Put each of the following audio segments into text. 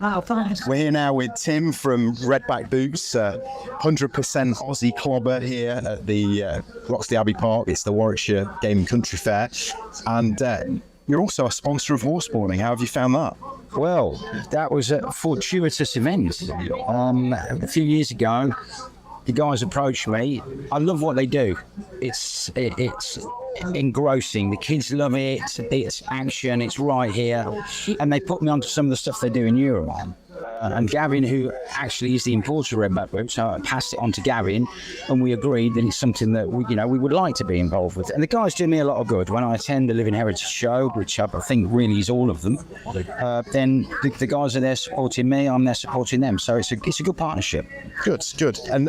Oh, thanks. We're here now with Tim from Redback Boots, 100% Aussie clobber here at the Roxley Abbey Park. It's the Warwickshire Game and Country Fair. And you're also a sponsor of Horseboarding. How have you found that? Well, that was a fortuitous event. A few years ago, the guys approached me. I love what they do. It's engrossing. The kids love it. It's action. It's right here. And they put me onto some of the stuff they do in Europe. And Gavin, who actually is the importer of Redback Boots, so I passed it on to Gavin, and we agreed that it's something that we would like to be involved with. And the guys do me a lot of good. When I attend the Living Heritage show, which I think really is all of them, then the guys are there supporting me. I'm there supporting them. So it's a good partnership. Good. And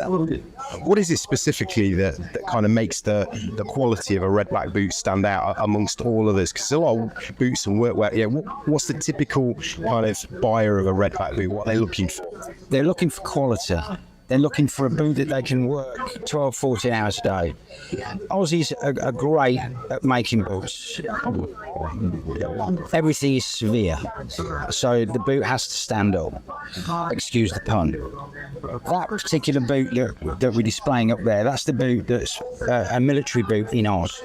what is it specifically that kind of makes the quality of a Redback boot stand out amongst all others? Because a lot of boots and workwear. Yeah, what's the typical kind of buyer of a Redback boot? What are they looking for? They're looking for quality. They're looking for a boot that they can work 12, 14 hours a day. Aussies are great at making boots. Everything is severe, so the boot has to stand up. Excuse the pun. That particular boot that we're displaying up there, that's the boot that's a military boot in Oz.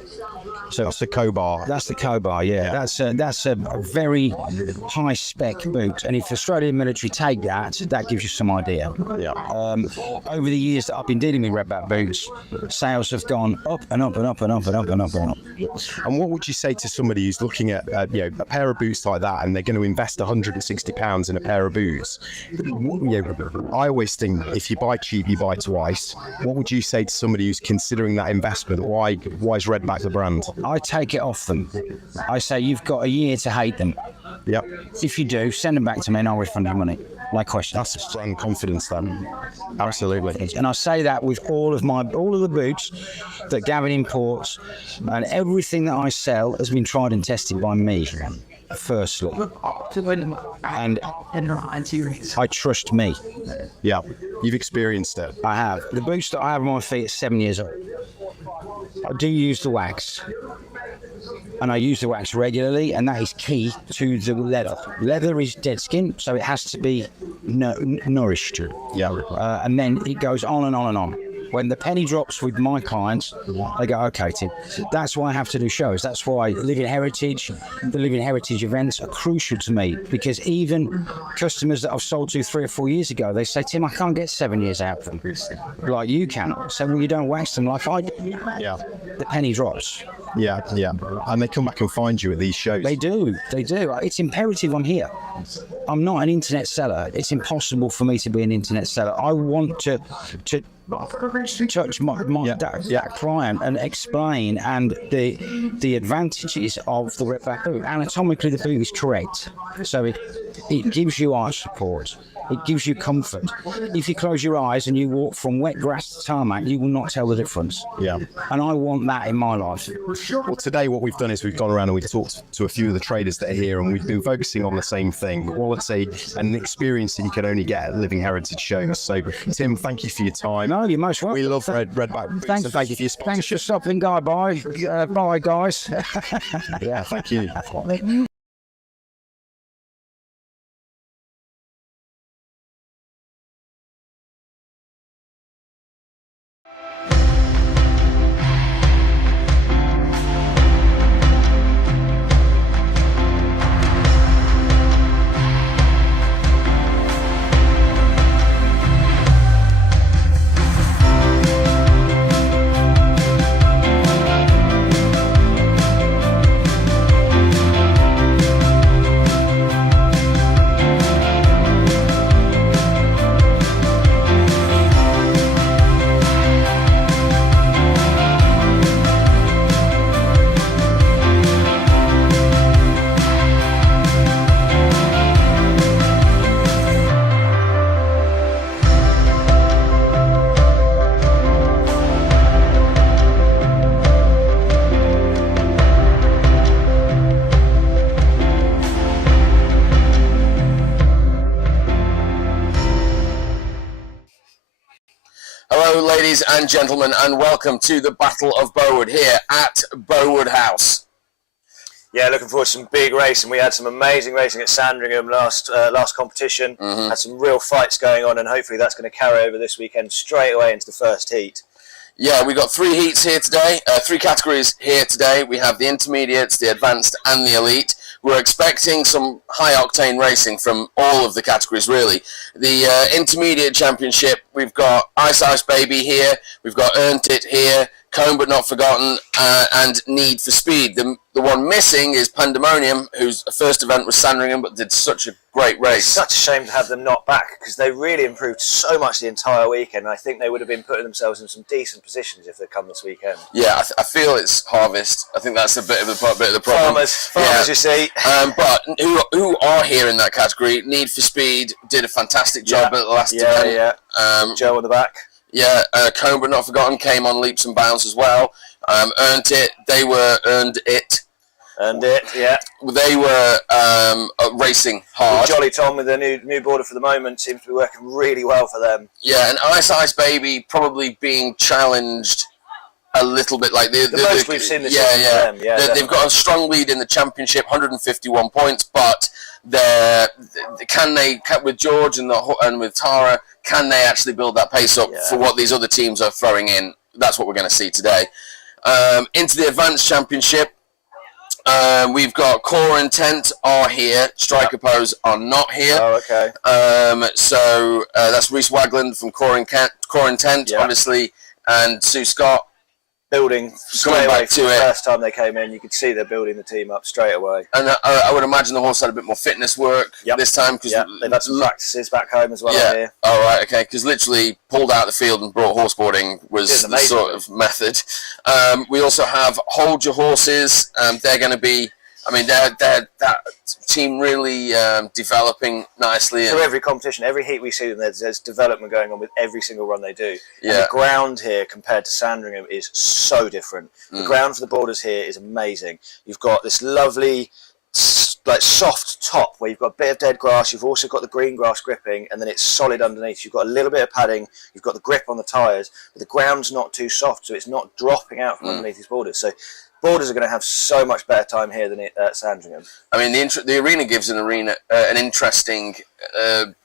So that's the Cobar. That's the Cobar, yeah. That's a very high spec boot, and if the Australian military take that gives you some idea. Yeah. Over the years that I've been dealing with Redback boots, sales have gone up and up and up and up and up and up and up. And what would you say to somebody who's looking at a pair of boots like that, and they're going to invest £160 in a pair of boots? I always think if you buy cheap, you buy twice. What would you say to somebody who's considering that investment? Why is Redback the brand? I take it off them. I say you've got a year to hate them. Yep. If you do, send them back to me and I'll refund your money. Like question. That's brand confidence then. Absolutely. And I say that with all of the boots that Gavin imports, and everything that I sell has been tried and tested by me. Firstly, and I trust me. Yeah, you've experienced it. I have. The boots that I have on my feet are 7 years old. I do use the wax, and I use the wax regularly, and that is key to the leather. Leather is dead skin, so it has to be nourished. Yeah. And then it goes on and on and on. When the penny drops with my clients, they go, okay, Tim, that's why I have to do shows. That's why the Living Heritage events are crucial to me, because even customers that I've sold to 3 or 4 years ago, they say, Tim, I can't get 7 years out of them like you can. So when you don't wax them like I do, the penny drops. Yeah. And they come back and find you at these shows. They do. It's imperative I'm here. I'm not an internet seller. It's impossible for me to be an internet seller. I want to touch that client and explain and the advantages of the Redback boot. Anatomically, the boot is correct, so it gives you eye support. It gives you comfort. If you close your eyes and you walk from wet grass to tarmac, you will not tell the difference. Yeah. And I want that in my life. Well, today what we've done is we've gone around and we've talked to a few of the traders that are here, and we've been focusing on the same thing: quality and an experience that you can only get at Living Heritage shows. So, Tim, thank you for your time. No, you're most welcome. We love Redback boots. Thank you for your sponsorship. Thanks for stopping, bye, guys. Yeah, thank you. Hello, ladies and gentlemen, and welcome to the Battle of Bowood here at Bowood House. Yeah, looking forward to some big racing. We had some amazing racing at Sandringham last competition. Had some real fights going on, and hopefully that's going to carry over this weekend straight away into the first heat. Yeah, we got 3 heats here today, 3 categories here today. We have the intermediates, the advanced, and the elite. We're expecting some high-octane racing from all of the categories, really. The intermediate championship, we've got Ice Baby here, we've got Earned It here, Comb But Not Forgotten, and Need for Speed. The one missing is Pandemonium, whose first event was Sandringham, but did such a great race. It's such a shame to have them not back, because they really improved so much the entire weekend. I think they would have been putting themselves in some decent positions if they'd come this weekend. Yeah, I feel it's harvest. I think that's a bit of the problem. Farmers, Yeah. you see. But who are here in that category? Need for Speed did a fantastic job at the last event. Joe on the back. Yeah, Comb But Not Forgotten came on leaps and bounds as well. Earned It, Earned It. Yeah. They were racing hard. Jolly Tom with their new border for the moment seems to be working really well for them. Yeah, and Ice Baby probably being challenged a little bit, like the most we've seen this season for them. Yeah, they've got a strong lead in the championship, 151 points, but with George and with Tara, can they actually build that pace up for what these other teams are throwing in? That's what we're going to see today. Into the advanced championship, we've got Core Intent are here, Striker Pose are not here. Oh, okay. So that's Reese Wagland from Core Intent, obviously, and Sue Scott. Building straight away from the first time they came in, you could see they're building the team up straight away. And I would imagine the horse had a bit more fitness work this time. Cause they've had some practices back home as well. Yeah. Oh, right, okay. Because literally pulled out the field and brought horseboarding was the sort of method. We also have Hold Your Horses. They're going to be, they're that team really developing nicely. Through every competition, every heat we see them, there's development going on with every single run they do. Yeah. And the ground here compared to Sandringham is so different. The ground for the borders here is amazing. You've got this lovely, like soft top where you've got a bit of dead grass. You've also got the green grass gripping, and then it's solid underneath. You've got a little bit of padding. You've got the grip on the tyres, but the ground's not too soft, so it's not dropping out from underneath these borders. So borders are going to have so much better time here than at Sandringham. The arena gives an interesting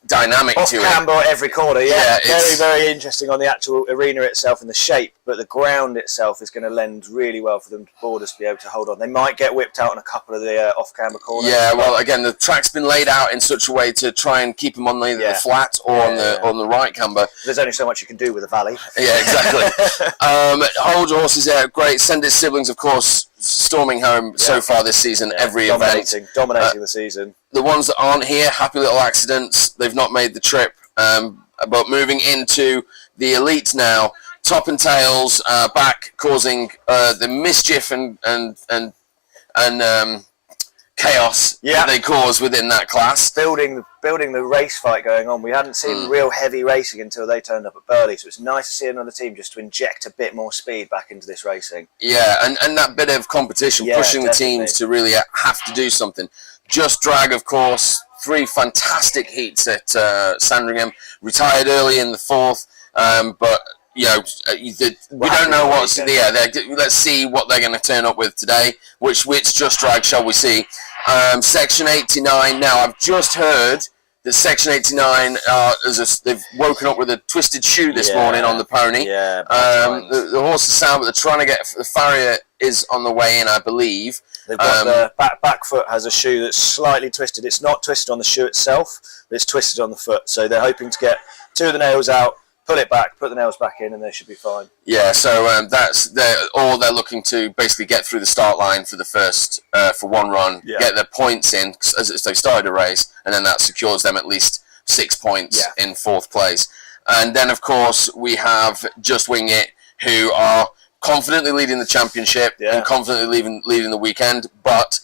dynamic to it. Off camber every corner, very, very interesting on the actual arena itself and the shape, but the ground itself is going to lend really well for them borders to be able to hold on. They might get whipped out on a couple of the off-camber corners. Yeah, well, again, the track's been laid out in such a way to try and keep them on either the flat or on the right camber. There's only so much you can do with a valley. Yeah, exactly. Hold Your Horses there, great. Send Its Siblings, of course, storming home so far this season, every event. Dominating the season. The ones that aren't here, Happy Little Accidents, they've not made the trip. But moving into the elite now, Top and Tails back, causing the mischief and chaos that they cause within that class. Building the race fight going on. We hadn't seen real heavy racing until they turned up at Burley, so it's nice to see another team just to inject a bit more speed back into this racing. Yeah, and that bit of competition, pushing the teams to really have to do something. Just Drag, of course, 3 fantastic heats at Sandringham. Retired early in the 4th, but we don't know what's let's see what they're going to turn up with today. Which Just Drag shall we see? Section 89. Now I've just heard that Section 89 they've woken up with a twisted shoe this morning on the pony. Yeah. The horse is sound, but they're trying to get the farrier is on the way in, I believe. They've got the back foot has a shoe that's slightly twisted. It's not twisted on the shoe itself, but it's twisted on the foot. So they're hoping to get 2 of the nails out, pull it back, put the nails back in, and they should be fine. Yeah, so they're looking to basically get through the start line for the first for one run, get their points in as they started a race, and then that secures them at least 6 points in 4th place. And then of course we have Just Wing It, who are confidently leading the championship and confidently leading the weekend, but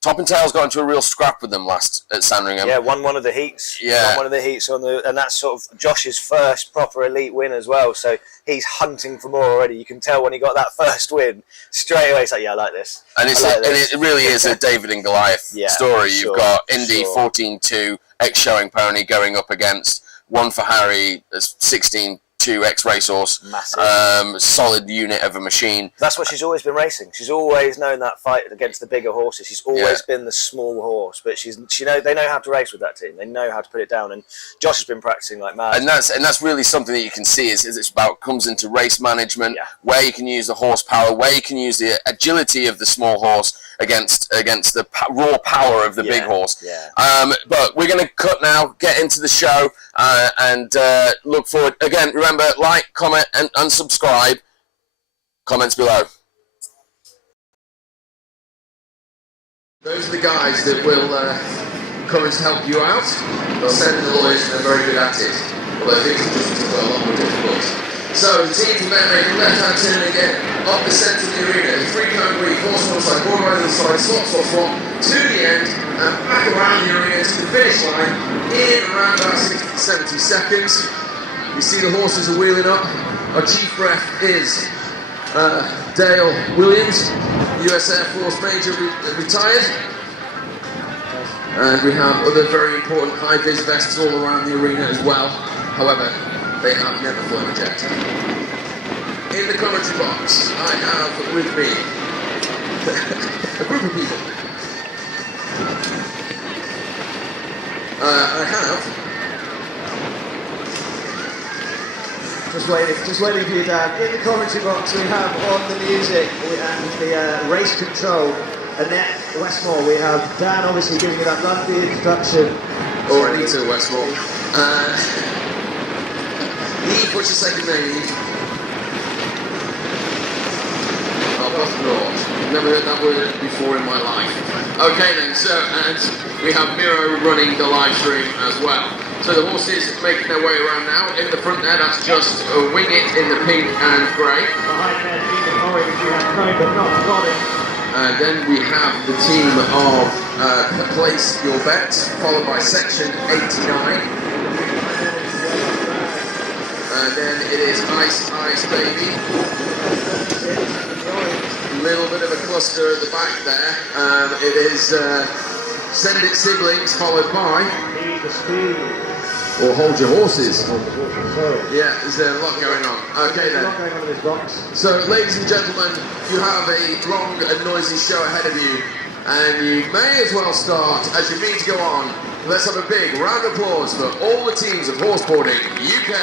Top and Tails got into a real scrap with them last at Sandringham. Yeah, won one of the heats. Yeah. Won one of the heats and that's sort of Josh's first proper elite win as well. So he's hunting for more already. You can tell when he got that first win straight away. It's like, I like this. And it really is a David and Goliath story. You've got Indy 14-2 ex-showing pony going up against One for Harry, 16 2 ex-racehorse, Massive. solid unit of a machine. That's what she's always been racing. She's always known that fight against the bigger horses. She's always been the small horse, but they know how to race with that team. They know how to put it down, and Josh has been practicing like mad. And that's really something that you can see is it's about comes into race management, where you can use the horsepower, where you can use the agility of the small horse against the raw power of the big horse. Yeah. But we're going to cut now, get into the show, and look forward. Again, remember, like, comment, and subscribe. Comments below. Those are the guys that will come and help you out. They'll send the lawyers and they're very good at it. Although things are just a lot more difficult. So the team from there make a left-hand turn again, up the centre of the arena, 3-cone weave, horse one side, one right on the side, swap, to the end, and back around the arena to the finish line in around about 60 to 70 seconds. You see the horses are wheeling up. Our chief ref is Dale Williams, US Air Force Major, retired. And we have other very important high-vis vests all around the arena as well. However, they have never flown a jet. In the commentary box, I have with me a group of people. I have... Just waiting for you, Dan. In the commentary box, we have on the music and the race control, Annette Westmore. We have Dan obviously giving you that lovely introduction. Or Anita Westmore. Eve, what's your second name, Eve? Oh, North. Never heard that word before in my life. Okay then, so, and we have Miro running the live stream as well. So the horses making their way around now. In the front there, that's just a Wing It in the pink and grey. Behind there, team in orange, we have Cone but not got it. And then we have the team of Place Your Bets, followed by Section 89. And then it is Ice Ice Baby. Little bit of a cluster at the back there. It is Send It Siblings, followed by... Or Hold Your Horses. Yeah, there's a lot going on. Okay then. So, ladies and gentlemen, you have a long and noisy show ahead of you, and you may as well start as you mean to go on. Let's have a big round of applause for all the teams of Horseboarding UK.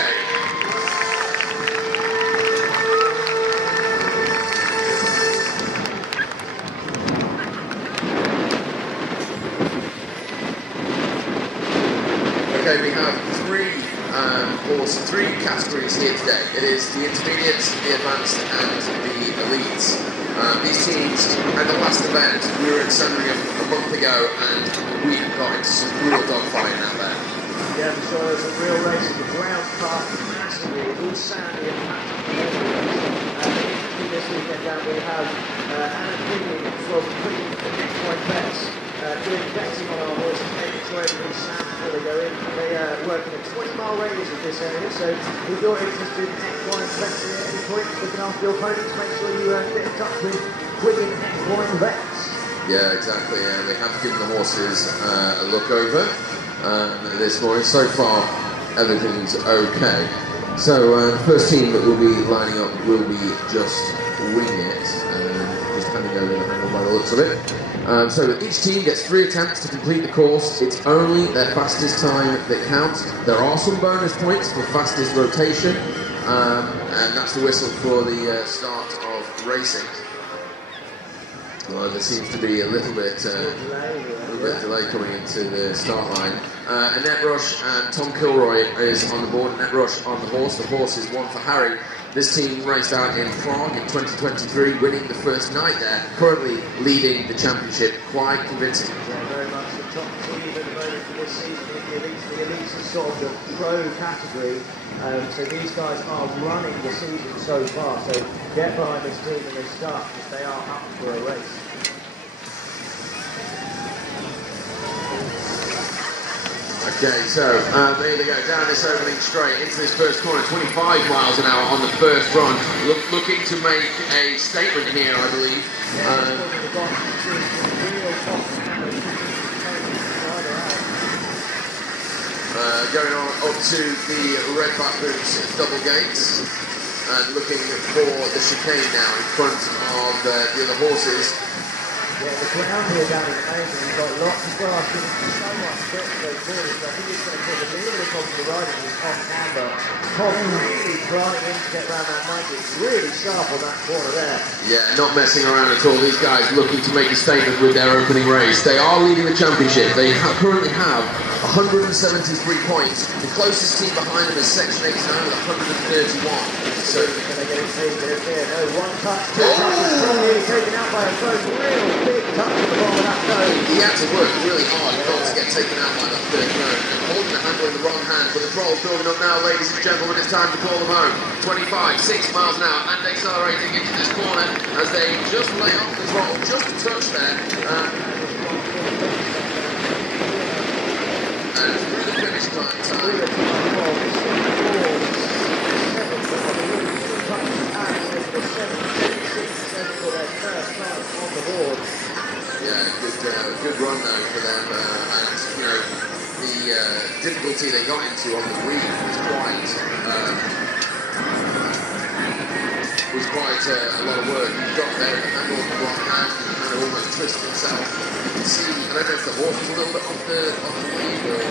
Okay, we have three categories here today. It is the intermediates, the advanced, and the elites. These teams, at the last event, we were in Sandringham a month ago, and we got into some real dogfighting out there. Yeah, we saw some real racing. The ground car massively, all sandy and interesting this weekend down we have Anna Quinley from Queen Next Point Bets. Doing betting on our horses, making sure everything's sound before they go in. They work in a 20-mile radius of this area, so if you're interested in equine bets at any point, looking after your ponies, make sure you get in touch with Queen Equine Bets. Yeah, exactly. They have given the horses a look over this morning. So far, everything's okay. So the first team that will be lining up will be just Wing It, just handing over the handle by the looks of it. So each team gets 3 attempts to complete the course. It's only their fastest time that counts. There are some bonus points for fastest rotation, and that's the whistle for the start of racing. Well, there seems to be a little bit delay coming into the start line. Annette Rush and Tom Kilroy is on the board. Annette Rush on the horse. The horse is one for Harry. This team raced out in Prague in 2023, winning the first night there, currently leading the championship quite convincing. Yeah, very much the top team at the moment for this season in the elites. The elites is sort of the pro category, so these guys are running the season so far, so get behind this team when they start, because they are up for a race. Okay, so there they go, down this opening straight into this first corner, 25 miles an hour on the first run, looking to make a statement here, I believe. Going on up to the Redback boots double gates and looking for the chicane now in front of the other horses. Yeah, the ground here down is amazing. You've got lots of grass, giving so much grip to those borders. So I think it's going to cause a little bit of problem to the riders with off camber. Tom really grinding in to get around that 90. It's really sharp on that corner there. Yeah, not messing around at all. These guys looking to make a statement with their opening race. They are leading the championship. They currently have 173 points. The closest team behind them is Section 8 now with 131. So can they get it clear? Get it clear? No, one touch, two touches. Tom really taken out by a third. Real big touch at the bottom of that cone. he had to work really hard not to get taken out by that third cone. And holding the handle in the wrong hand. But the troll's building up now, ladies and gentlemen. It's time to call them home. 25, 6 miles an hour, and accelerating into this corner as they just lay off the throttle, just a touch there. And through the finish time. Yeah, good run though for them, and you know the difficulty they got into on the weed was quite a lot of work. He got there, the handle on the wrong hand, and kind of almost twisted himself. You can see, I don't know if the horse was a little bit off the lead or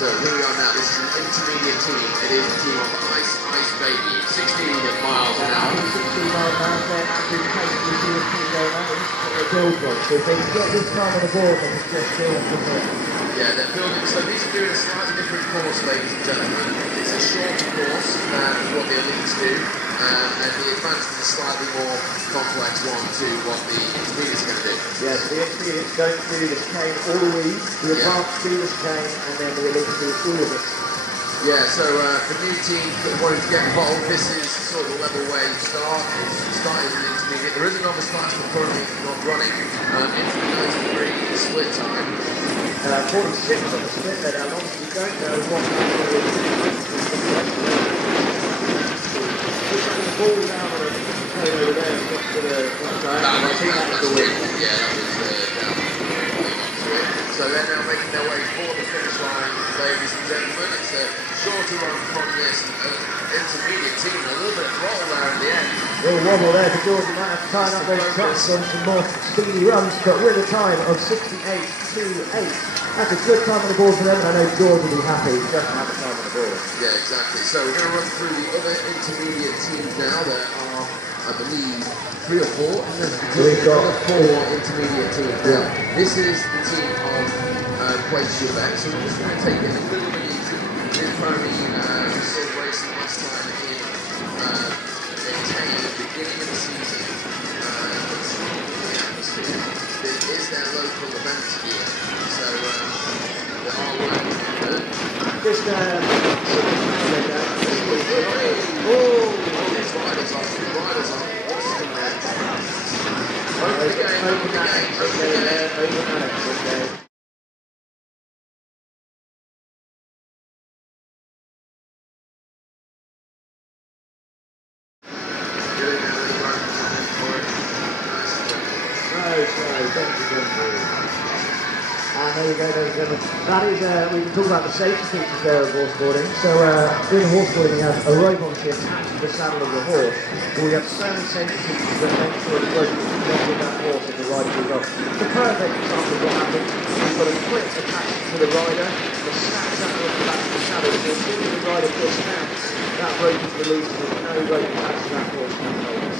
So here we are now. This is an intermediate team. It is a team of Ice Baby, 16 miles an hour. 16 miles an hour there, Andrew Pace will do a team going on. This is what they build from. So if they get this time on the board, they can just build from there. Yeah, they're building. So these are doing a slightly different course, ladies and gentlemen. It's a shorter course than what the elites do, and the advanced is a slightly more complex one to what the intermediates are going to do. Yeah, so the intermediates don't do the chicane or the weed, the advanced do the chicane, and then the elites do all of it. Yeah, so for new teams that wanted to get involved, this is sort of the level where you start. Starting in the intermediate. There is a novice class but currently not running. It's the 93 split time. 46 on the split there. Now, obviously, you don't know what the ball down on a cone over there. That was down. So they're now making their way for the finish line, ladies and gentlemen. It's a shorter run from this intermediate team. A little bit of roll there in the end. A little wobble there for George. You might have to tie up those trucks on some more speedy runs, but with a time of 68.28. That's a good time on the board for them, and I know George will be happy just to have a time on the board. Yeah, exactly. So we're going to run through the other intermediate teams now. There are, I believe, 3 or 4. So we've got 4 intermediate teams. Yeah. This is the team of Place Your Bet. So we're just going to take it a little bit easy. This pony we saw racing last time in Kane at the beginning of the season. It's the atmosphere. This is their local event here. So there are working just riders on. What's in there? open that, okay. And there you go, ladies and gentlemen. That is, we can talk about the safety features there of horseboarding. So, in horseboarding, we have a rope obviously attached to the saddle of the horse. But we have so many safety features that make sure the rope is not with that horse as the rider goes off. The perfect example of what happens, we've got a clip attached to the rider, the snaps that rope back to the saddle. So as soon as the rider dismounts, that rope is released with no rope attached to that horse.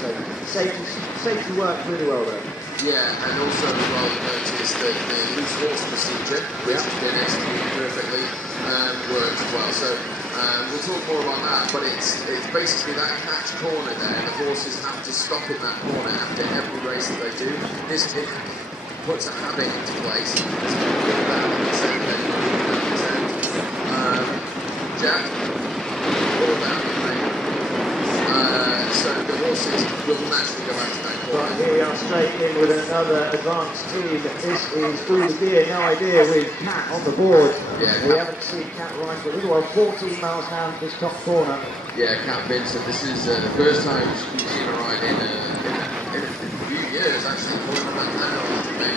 So, safety works really well there. Yeah, and also as well you notice that the loose horse procedure, which has been executed perfectly, works as well. So we'll talk more about that, but it's basically that catch corner there. The horses have to stop in that corner after every race that they do. This tip puts a habit into place. So we'll that on the same day. Jack, all about it, mate. So the horse horses will naturally go back to that corner. Right, here we are straight in with another advanced team. This is All the Gear, no idea, with Cat on the board. Yeah, we haven't seen Cat ride for a little while, 14 miles an hour to this top corner. Yeah, Cat Vincent, this is the first time we've seen her ride in a few years, actually, going on that now,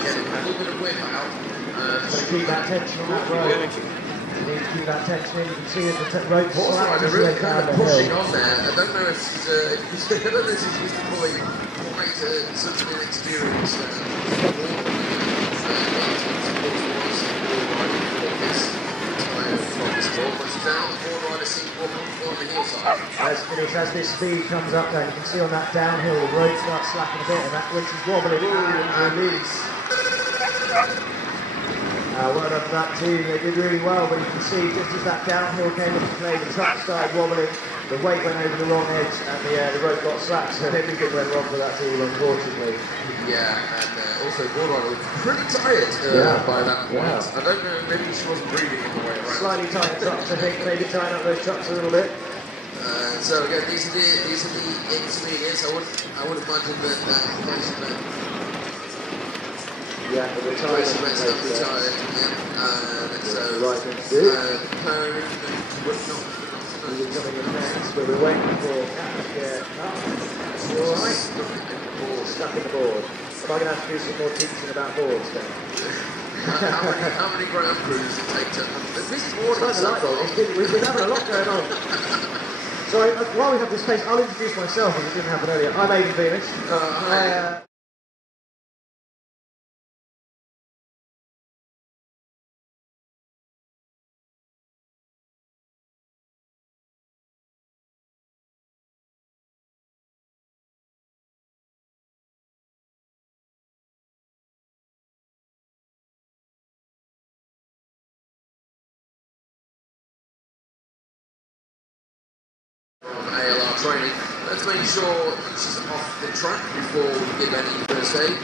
getting a little bit of whip out. So keep that tension on that road. You need to keep that tension in. You can see as the road Right, they're really kind of pushing on there. I don't know if she's I don't know if she's used to pulling quite such an inexperienced as this speed comes up now, you can see on that downhill the road starts slacking a bit, and that which is wobbling and release. Well done to that team, they did really well, but you can see just as that downhill came into play, the truck started wobbling, the weight went over the wrong edge, and the road got slack, so everything went wrong for that team, unfortunately. Yeah, and also Bourdain was pretty tired by that point. I don't know, maybe she wasn't breathing in the way around. Slightly tight trucks, I think, maybe tying up those trucks a little bit. So again, these are the intermediates. I would imagine that yeah, the retirement. Retired. Yeah. So right thing to do. Carriage He's coming in next, but we're waiting for Cat to get up. You all right? Stuck in the board. Am I going to have to do some more teaching about boards then? how many ground crews does it take to? This is morning. We've been having a lot going on. So while we have this space, I'll introduce myself, as it didn't happen earlier. I'm Aidan Venus. ALR training. Let's make sure she's off the track before we give any first aid.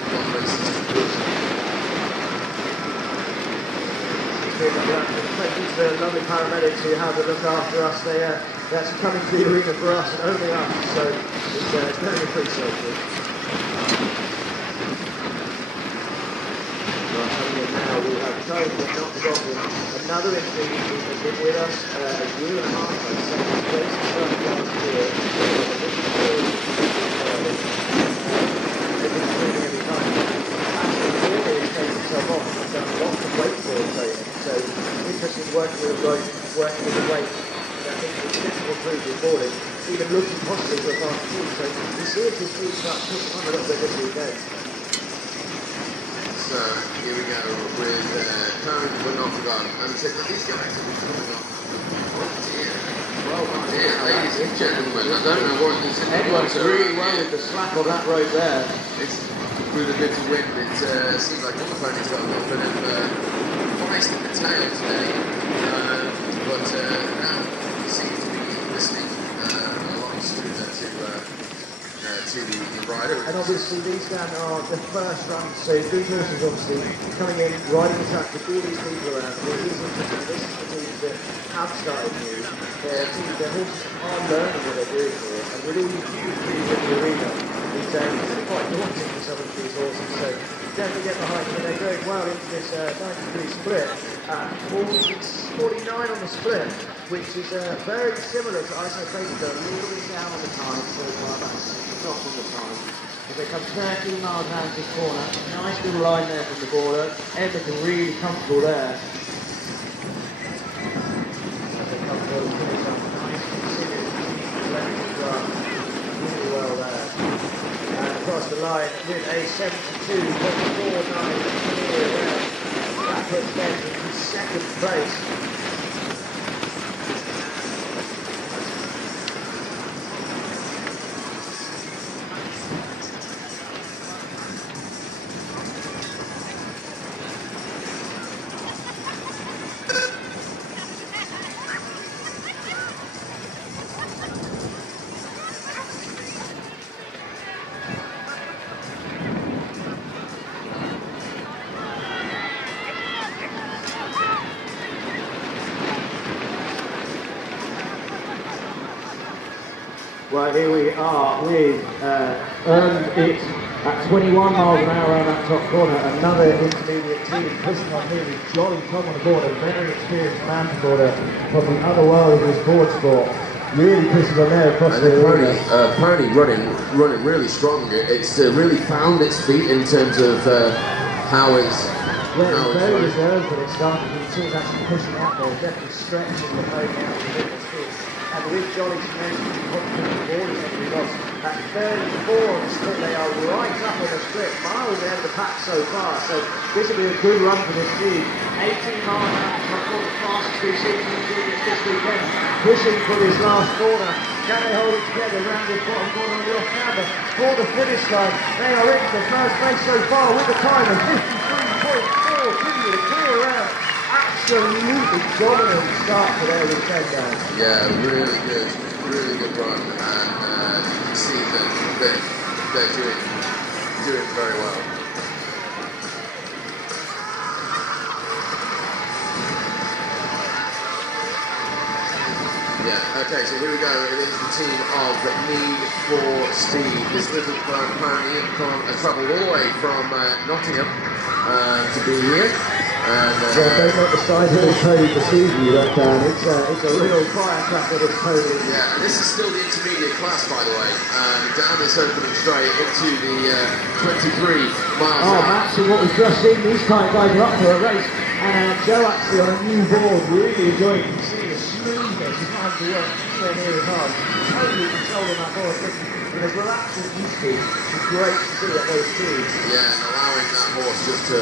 These lovely paramedics who have to look after us. They're actually coming to the arena for us and only us, so it's very appreciated. Now we have Carriage but not forgotten. Another individual who has been with us a year and a half, I'd say, place started last year. They've been training every time. Actually, really has taken himself off and done lots of wakeboard training. So interested in working with a rope, working with a weight. And I think it's difficult to improve with boarding, even looking possibly for a fast team. So we see if his team starts pushing on a little bit this weekend. So here we go with Carriage but not forgotten. And so these guys will be coming up. Oh dear, ladies and gentlemen, I don't know what this is. Edwards really well with the slack on that road there. It's with a bit of wind. It seems like all the ponies got a little bit of feist in the tail today. But now he seems to be listening a lot smoother to the rider. And obviously these down are the first runs, so these horses obviously coming in, riding the track with all these people around. This is the teams that have started new. Their horses are learning what they're doing here, and with all these huge people in the arena these days, it's quite daunting for some of these horses. So definitely get behind them, and they're going well into this 90-degree split. 49 on the split, which is very similar to ISO Crazy, but a little bit down on the time so far. That's not on the time. As they come 13 miles around this corner, nice little line there from the border. Everything really comfortable there. As they come forward, finish up nice, considered, left run, really well there. And across the line with a 72.49 clear there. That puts them in second place. Right, here we are with earned it at 21 miles an hour around that top corner. Another intermediate team pushing on here with Jolly Tom on the board, a very experienced man boarder from the other world of this board sport. Really pushing on there across the arena. Pony running really strong. It's really found its feet in terms of how it's. Yeah, it's very reserved, but it's starting to see it's actually pushing out there, definitely stretching the pony out a bit more speed. And with Jolly Smith, confident borders that we lost at 34 on the split, they are right up on the split, miles ahead of the pack so far. So this will be a good run for this team. 18 miles an hour, one of the fastest we've seen this weekend. Pushing for this last corner. Can they hold it together around this bottom corner on the off camber? For the finish line, they are into the first place so far with the time of 53.4, giving it a clear round. Absolutely dominant start for their weekend, guys. Yeah, really good run, and you can see that they're doing very well. Yeah, okay, so here we go. It is the team of Need for Speed. This little pony travelled all the way from Nottingham to be here. And, don't let the size of this pony deceive you, that it's a real firecracker, this pony. Yeah, and this is still the intermediate class, by the way. Down this opening straight into the 23 miles an hour. Matt, so what we've just seen, these kind of guys are up for a race. And Joe actually on a new board, really enjoying it. You can see the smoothness, he's not having to work anywhere near as hard. Totally controlling that board, as relaxed as used to. It's great to see at those speeds. Yeah, and allowing that horse just to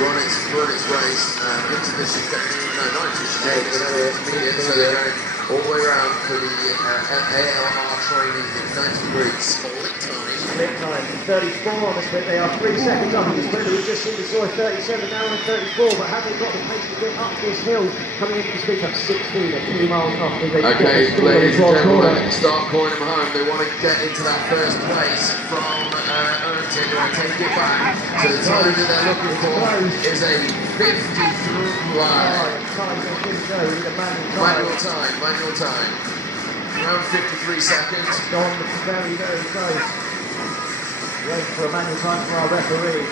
run its race into the chicane, not into the chicane, into the intermediate, so they're going all the way around for the ALR training in 90 degrees split time. Split time, 34 on the split, they are 3 seconds up on the split. We've just seen the saw 37, now on 34, but have they got the pace to get up this hill? Coming into the speed up 16 at 2 miles off. Okay, ladies and gentlemen, start calling them home. They want to get into that first place from Ernting and take it back. So the time that they're looking for is a 53 line. Manual time. Around 53 seconds. Gone very, very close. Waiting for a manual time for our referee.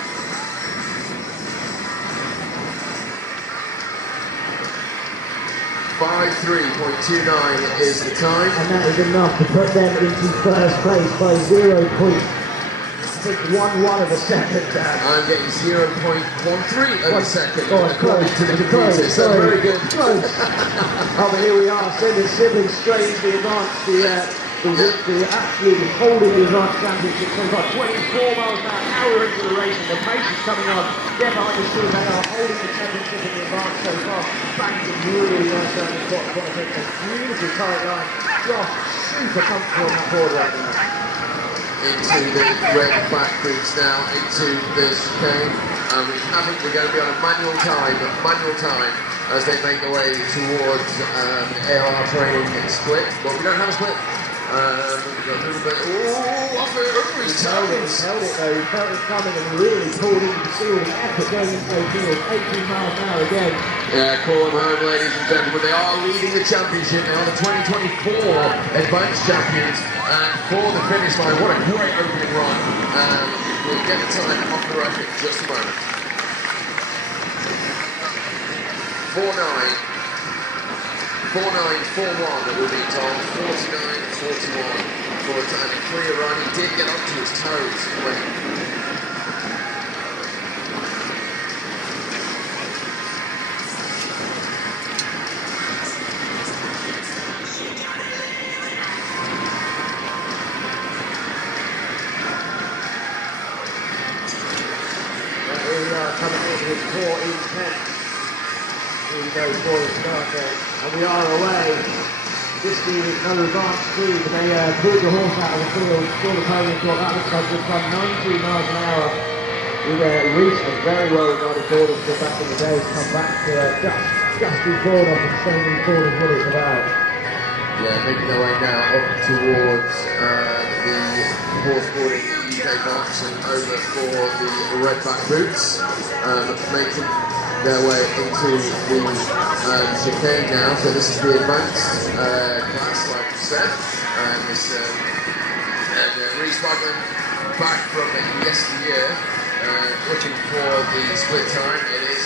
.29 is the time. And that is enough to put them into first place by 0.11 of a second. I'm getting 0.13 of a second. Oh, it's close. To the computer, so very good. Close. Oh, but here we are, sending siblings straight into the advance. The absolutely holding the advance championship. So we've got 24 miles an hour into the race, and the pace is coming on. Get behind the scenes, they are holding the championship in the advance so far. Banking really nice down the bottom. Got to take a beautiful tight line. Josh, super comfortable on that board right now. Into the Redback boots now, into the chicane. We're going to be on a manual time as they make their way towards ALR training split. Well, we don't have a split. We've got a little bit. Oh, off it, he's held it though, he felt it coming and really pulled in. You can see all the effort going into those heels. 18 miles an hour again. Yeah, call them home, ladies and gentlemen. They are leading the championship now, the 2024 Advanced Champions. And for the finish line, what a great opening run. We'll get the time off the record in just a moment. 49.41 that we're being told. 49.41 for a time of clear run. He did get up to his toes when coming in with 4 intense. Here we go for the start there. And we are away. This team is another advanced team. They pulled the horse out of the field, saw the pony and thought that looks like we've done 19 miles an hour. We've reached a very well regarded borders for back in the day. Come back to dusty forward off the same forward is what it's about. Yeah, making their way now up towards the Horseboarding UK box and over for the Redback boots, making their way into the chicane now. So this is the advanced class, like you said, and this Reece Bugman back from yesteryear, looking for the split time. It is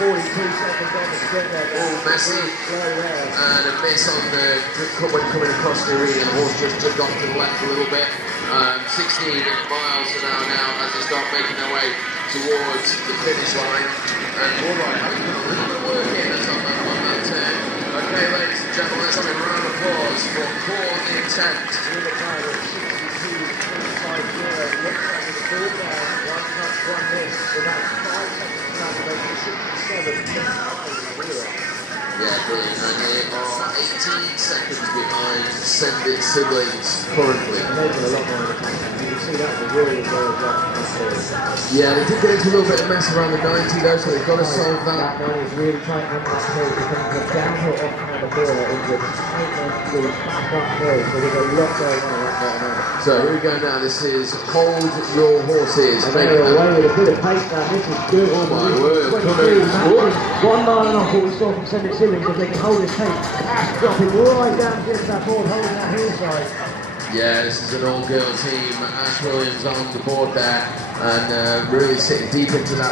42 seconds on the split there. all messy, and a miss on the when coming across the arena. The horse just took off to the left a little bit. 16 miles an hour now as they start making their way towards the finish line. And all right, having put a little bit of work in on that turn. Okay, ladies and gentlemen, let's have a round of applause for Core Intent. With a time of 62.50, looks like it's 4 down, 1 touch, 1 miss, so that's 5 seconds now to make it 67. Yeah, brilliant. And they are 18 seconds behind Send It Siblings currently. They've got a lot more in the content. You can see that was really Yeah, they did get into a little bit of mess around the 90 though, so they've got to solve that. That one is really tight on that hill, becoming a downhill off kind of mirror into a tight end back uphill, so there's a lot going on at that bottom end. So here we go now, this is Hold Your Horses. And they're away with a bit of pace now, this is good. Oh my word, 1 mile and a half what we saw from Send It Siblings, if they can hold his pace. Ash dropping right down against that board, holding that hillside. Yeah, this is an all-girl team. Ash Williams on the board there, and really sitting deep into that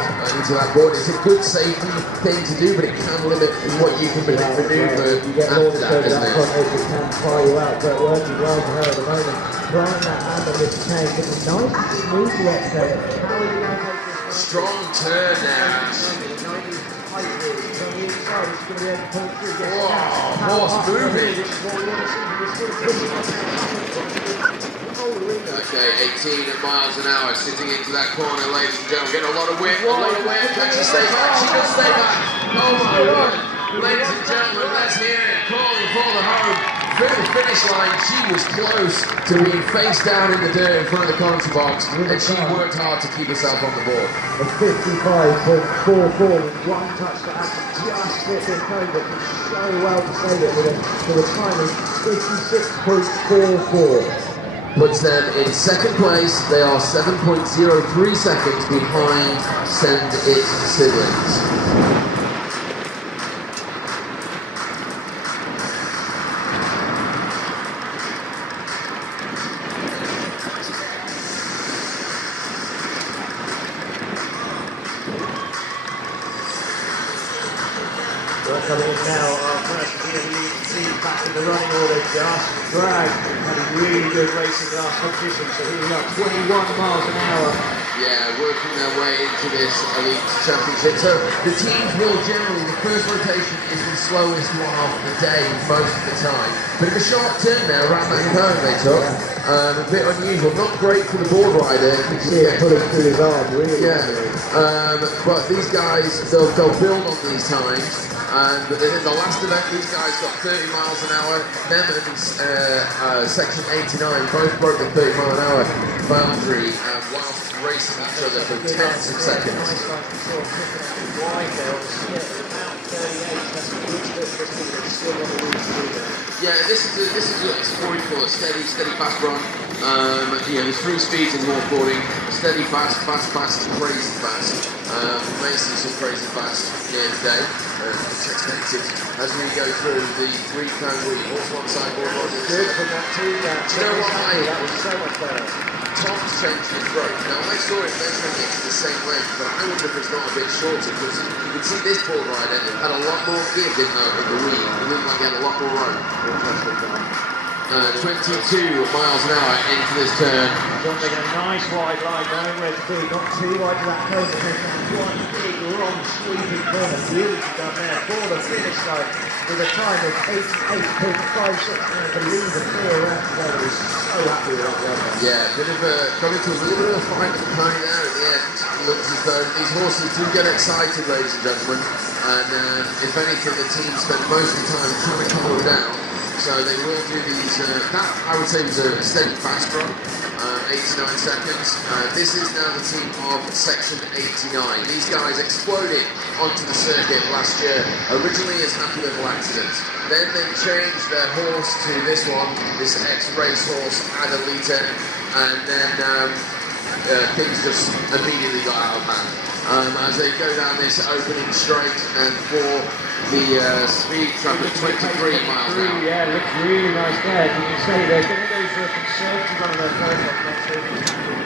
board. It's a good safety thing to do, but it can limit what you can maneuver after that, isn't it? It can fire you out, but working well for her at the moment. Trying that hand on this chain, but it's nice and smooth to exhale. How are you going to take this? Strong turn there, Ash. Wow, horse moving. Okay, 18 miles an hour, sitting into that corner, ladies and gentlemen. Getting a lot of whip, Can she stay back? She does stay back. Oh my word. Ladies and gentlemen, let's hear it. Calling for the home. Through the finish line, she was close to being face down in the dirt in front of the commentary box, and she worked hard to keep herself on the board. A 55.44 with 1 touch to add, just hit this code, but did so well to save it with a time of 56.44. Puts them in second place. They are 7.03 seconds behind Send It Siblings. Coming in now, our first HBUK back in the running order, just Drag, had a really good racing last competition, so he was up 21 miles an hour. Yeah, working their way into this elite championship. So the teams will generally, the first rotation is the slowest one of the day most of the time. But in a sharp turn there, around that curve they took, a bit unusual, not great for the board rider. You can see it pulling through his arm, really. Yeah, but these guys, they'll build on these times. And in the last event, these guys got 30 miles an hour. Them and section 89 both broke the 30 mile an hour boundary whilst racing each other for tenths of seconds. Yeah, this is what we call a steady fast run. There's 3 speeds in horseboarding: steady fast, crazy fast. May see some crazy fast here today. It's expensive as we go through the 3-pound wheel. Horse one side, horse on the Good from that too. That was so much better. Tom's changed his rope. Now I saw it measuring it to the same length, but I wonder if it's not a bit shorter, because you can see this bull rider had a lot more give in the wheel. It looked like he had a lot more rope. 22 miles an hour into this turn. John making a nice wide line, knowing where to be, not too wide to that cone, but taking one big, long, sweeping corner. Beautifully done there for the finish line with a time of 88.56. I believe a clear round to go. He's so happy with that run. Yeah, got into a little bit of a fight with the pony there at the end. It looks as though these horses do get excited, ladies and gentlemen, and if anything, the team spend most of the time trying to calm them down. So they will do these, that I would say was a steady fast run, 89 seconds. This is now the team of section 89. These guys exploded onto the circuit last year, originally as happy little accidents. Then they changed their horse to this one, this ex-race horse, Adelita, and then things just immediately got out of hand. As they go down this opening straight, and for the speed trap at 23 miles an hour. Yeah, it looks really nice there. You can say they're going to go for a conservative run on their first one next week.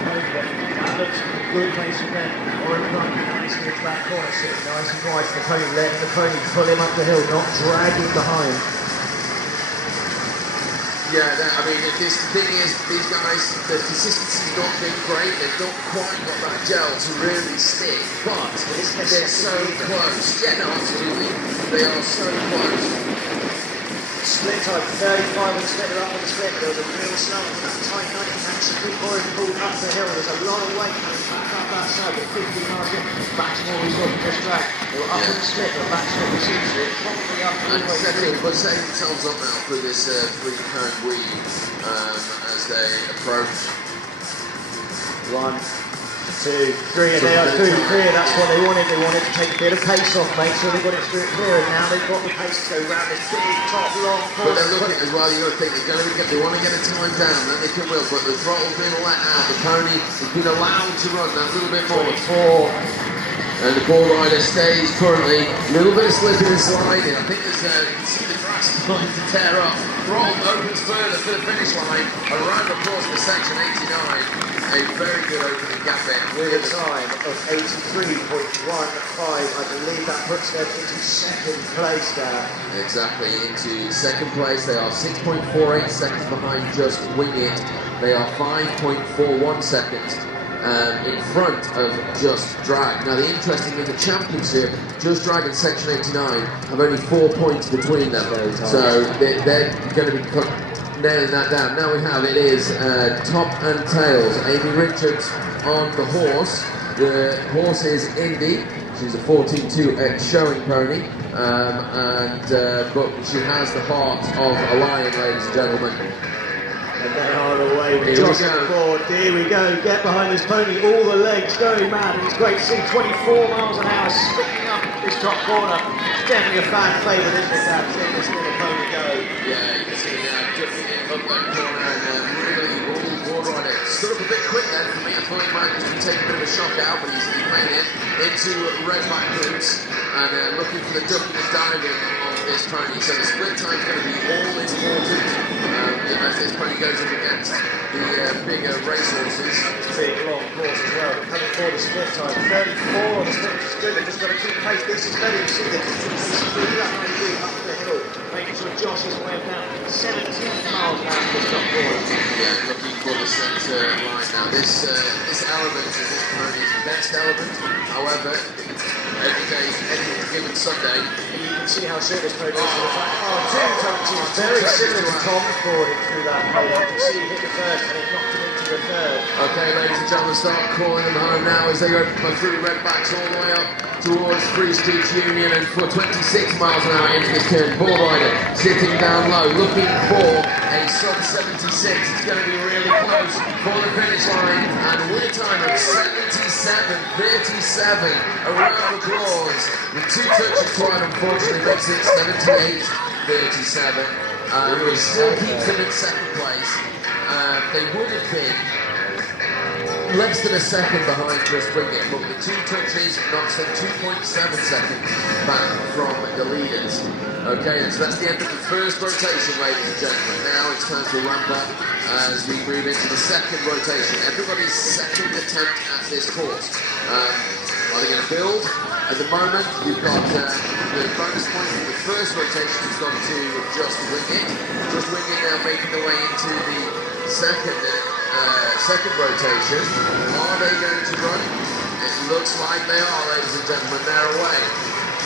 That looks like a good place for them. Oren right nicely into that corner, sitting nice and wide for the pony, letting the pony pull him up the hill, not dragging behind. Yeah, I mean, the thing is, these guys, the consistency's not been great. They've not quite got that gel to really stick, but they're so close. Yeah, no, absolutely. They are so close. Split time, 35 on the split, they're up on the split. There was a real slow on that tight 90 and Supreme Boyd pulled up the hill. There's a lot of weight coming back up that side, but 15 miles in. Back's more resolved this track. They were up on the split, but back's not received it. Probably up all the way through. But setting themselves up now for this three-cone weave as they approach. 1, 2, 3, and they are through clear. That's what they wanted. They wanted to take a bit of pace off, make sure they got it through clear, and now they've got the pace to go round this big top long But course. they're looking as well. You got to think they want to get a time down, then they can will. But the throttle's been let out. The pony has been allowed to run that little bit more. 4. And the ball rider stays currently a little bit of slipping and sliding. I think there's you can see the grass starting to tear up. Throttle opens further for the finish line around across the section 89. A very good opening gap in With a time of 83.15, I believe that puts them into second place there. Exactly, into second place. They are 6.48 seconds behind Just Wing It. They are 5.41 seconds in front of Just Drag. Now, the interesting thing, the championship, Just Drag and Section 89 have only 4 points between them. So they're going to be nailing that down. Now we have, it is top and tails. Amy Richards on the horse. The horse is Indy. She's a 14-2 showing pony. But she has the heart of a lion, ladies and gentlemen. And they are away with Josh on board. Here we go, get behind this pony, all the legs going mad, and it's great to see 24 miles an hour spinning up this top corner. It's definitely a fan favourite, isn't it, Dad, seeing this little pony go? Yeah, you can see now dipping in up that corner and really all right. It stood up a bit quick then for me. I thought he might just take a bit of a shock out, but he's made it into Redback boots and looking for the ducking and diving on this pony. So the split time is going to be all important. As this pony goes up against the bigger racehorses. Big long course as well. Coming forward the split time. 34 on the split, which is good. They've just got to keep pace. This is better. You see the consistency through that way up the hill. Making sure Josh is way down. 17 miles an hour for this top corner. Yeah, looking for the centre line now. This element is this pony's best element. However, every day, any given Sunday, you can see how short this pony is. Two touches, very similar to Tom's boarding through that pony. You can see he hit the first and it knocked him into the third. Okay, ladies and gentlemen, start calling them home now as they go through Redbacks all the way up towards Free Streets Union, and for 26 miles an hour into this turn, Ball Rider sitting down low, looking for a sub 76. It's going to be really close for the finish line, and with a time of 77.37 around the claws, with 2 touches to it, unfortunately makes it 78.37. We still keep them in second place. They would have been less than a second behind Just Wing It, but with 2 touches knocks them 2.7 seconds back from the leaders. Okay, and so that's the end of the first rotation, ladies and gentlemen. Now it's time to ramp up as we move into the second rotation. Everybody's second attempt at this course. Are they going to build? At the moment, you've got the bonus point from the first rotation has gone to Just Wing It. Just Wing It now making their way into the second rotation. Are they going to run? It looks like they are, ladies and gentlemen. They're away.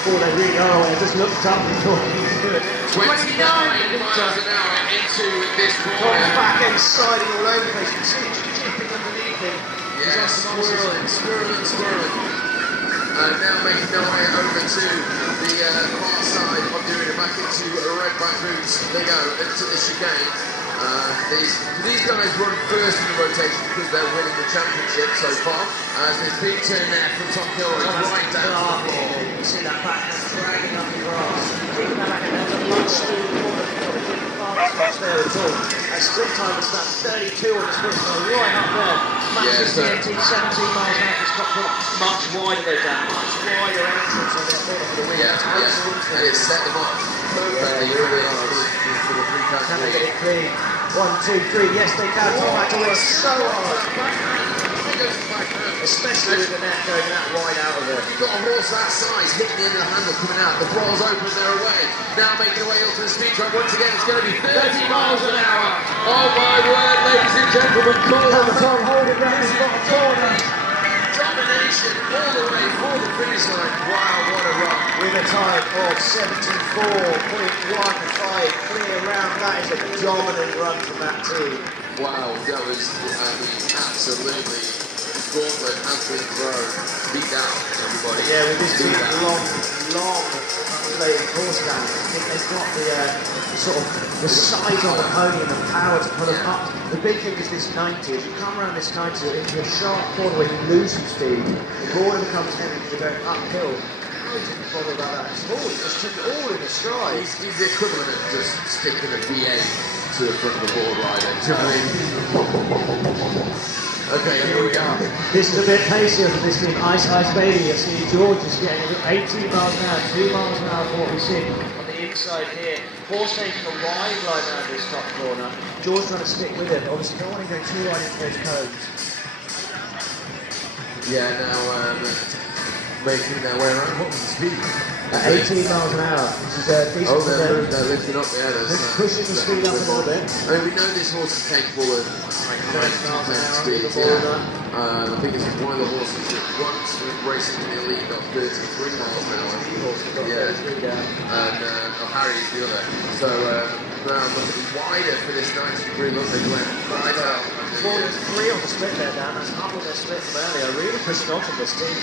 Oh, they really are. I just looked up and thought he was good. 29 miles an hour into this corner. Tom's back end sliding all over the place. You can see it jipping underneath him. Yeah, swirling. Now making their way over to the far side of the arena, back into Redback boots. They go into the chicane. These guys run first in the rotation because they're winning the championship so far. As this big turn there from Top Hill right down to the floor. You can see that back end dragging up the grass. Keeping that back end, there's a much smooth corner. Didn't fast there at all. Split time is about 32 on the split time, right up there. Matches the 17 miles an hour for Top Hill. Much wider though, Dan. Much wider entrance on this corner for the win. Yeah. And it's set them up perfectly for the free Can they get it clean? 1, 2, 3. Yes, they can. Tom McElroy so hard. Especially with the net going that wide out of it. You've got a horse that size hitting the end of the handle coming out. The ball's open, they're away. Now making away up to the speed trap. Once again, it's going to be 30 miles an hour. Oh my word, ladies and gentlemen, call Tom holding round his bottom corner. domination all the way for the finish line. Wow, what a run. With a time of 74.15 clear round. That is a dominant run from that team. Wow, that was absolutely gauntlet has been thrown. Beat down, everybody. Yeah, with this big, long playing horse down, I think they've got the sort of the size of the pony and the power to put them up. The big thing is this 90. As you come around this 90 into a sharp corner where you lose some speed, the board becomes heavy because you're going uphill. How did you bother about that at all? He just took it all in a stride. He's the equivalent of just sticking a V8 to the front of the board rider. Do you know what I mean? Okay, here we go. This is a bit pacier for this team. Ice Baby. You see George is getting 18 miles an hour, 2 miles an hour for what we see on the inside here. Horse taking a wide line around this top corner. George trying to stick with it. Obviously, don't want to go too wide into those cones. Yeah, now making their way around. What was the speed? 18 miles an hour. This is a decent. Oh, they're lifting up the others. Pushing the speed up a little bit. I mean, we know this horse is capable of high miles an hour speed. with the ball. I think it's one of the horses that once was racing in the elite got 33 miles an hour. Yeah. And Harry is the other. So now looking wider for this 90-degree look. They went right out. 4 to 3 on the split there, Dan. That's up with their split from earlier. Really pushing on from this team.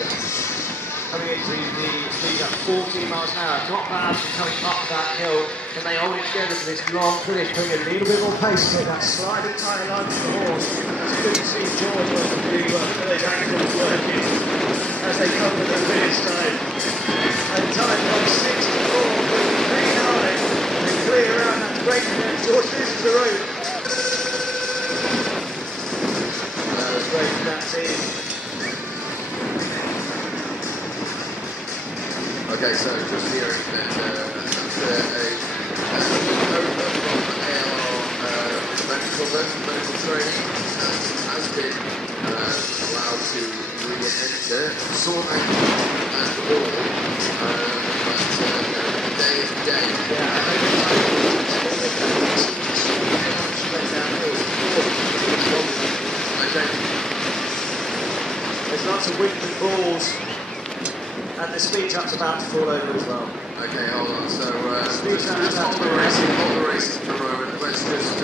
Coming into the speed up 14 miles an hour. Not bad for coming up that hill. Can they hold it together for this long finish? Putting a little bit more pace to it. That slightly tighter line for the horse. It's good to see George working those ankles working as they come to the finish line. And time of 64.39. And clear around. That's great for them. George loses the road. That was great for that team. Okay, so just hearing that after a over from ALR medical training has been allowed to re-enter. Sore ankle and all, but the day is the day. Okay. There's lots of wind and balls. And the speed trap's about to fall over as well. Okay, hold on. So, speed trap is about to fall hold the racing for a moment. Let's just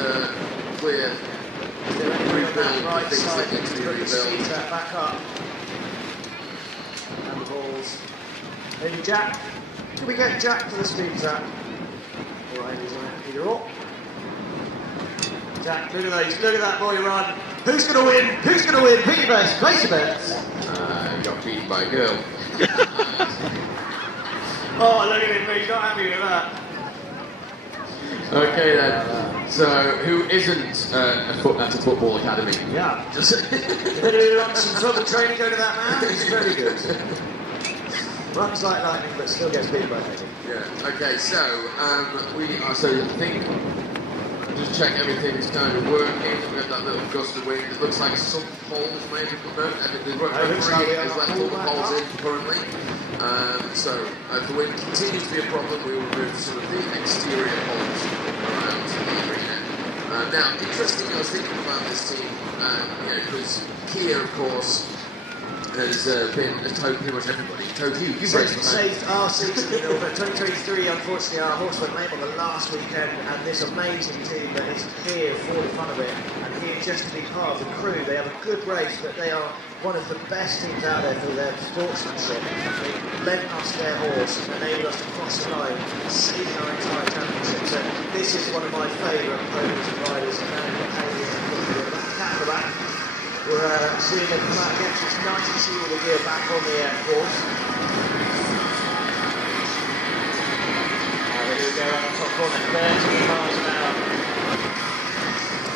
clear. Rebuild right things side that need to be put the rebuilt. speed trap back up. And the balls. Maybe Jack. Can we get Jack to the speed trap? Alright, he's on it. Either or. Jack, look at those. Look at that boy run. Who's going to win? Who's going to win? Pick your best. Place your bets. Got beaten by a girl. Oh, look at him. He's not happy with that. Okay then. So, who isn't at a football academy? Yeah. Just some trouble training, go to that man. He's very good. Runs like lightning, but still gets beaten by lightning. Yeah. Okay. So we are. So I think just check everything's kind of working. We got that little gust of wind. It looks like some poles may have come out. And the referee has left all the poles in currently. So if the wind continues to be a problem, we will move some of the exterior poles around the arena. Now, interesting, I was thinking about this team, because Kia, of course, has been pretty much everybody. Toad Hugh, you've raced saved our season, but 2023, unfortunately, our horse went lame on the last weekend, and this amazing team that is here for the fun of it, and here just to be part of the crew. They have a good race, but they are one of the best teams out there for their sportsmanship. They lent us their horse and enabled us to cross the line, saving our entire championship. So this is one of my favourite ponies and riders, and cat the back. We're seeing them come out again, so it's nice to see all the gear back on the horse. Here we go around the top corner, 13 miles an hour.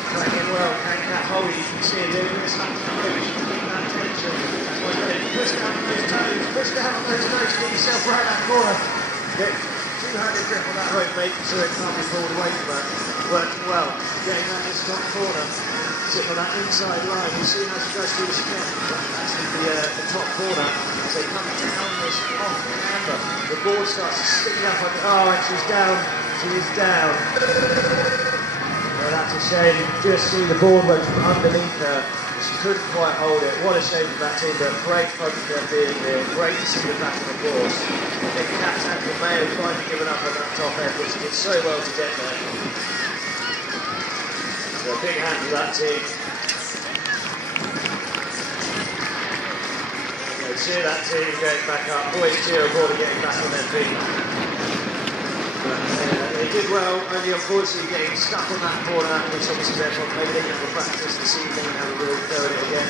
Cracking well, can Cat hold it, you can see it doing this lap to finish, keep that tension. That's why you've got to push down on those toes, push down on those toes, get yourself right that corner. Get 200 grip on that rope, making sure it can't be pulled away from that. working well, getting around this top corner, sitting on that inside line. You see how she goes through the step, that's the top corner. As they come down this off camber, the board starts to stick up on and she's down, she is down. Well, that's a shame, you can just see the board went from underneath her. She couldn't quite hold it. What a shame for that team, but great fun for them being here. Great to see them back on the course. I think Captain May have finally given up on that top end, which did so well to get there. So a big hand to that team. You can cheer that team going back up. Boys cheer aboard and getting back on their feet. They did well, only unfortunately getting stuck on that corner, which obviously therefore maybe they can have a practice this evening and have a real go at it again.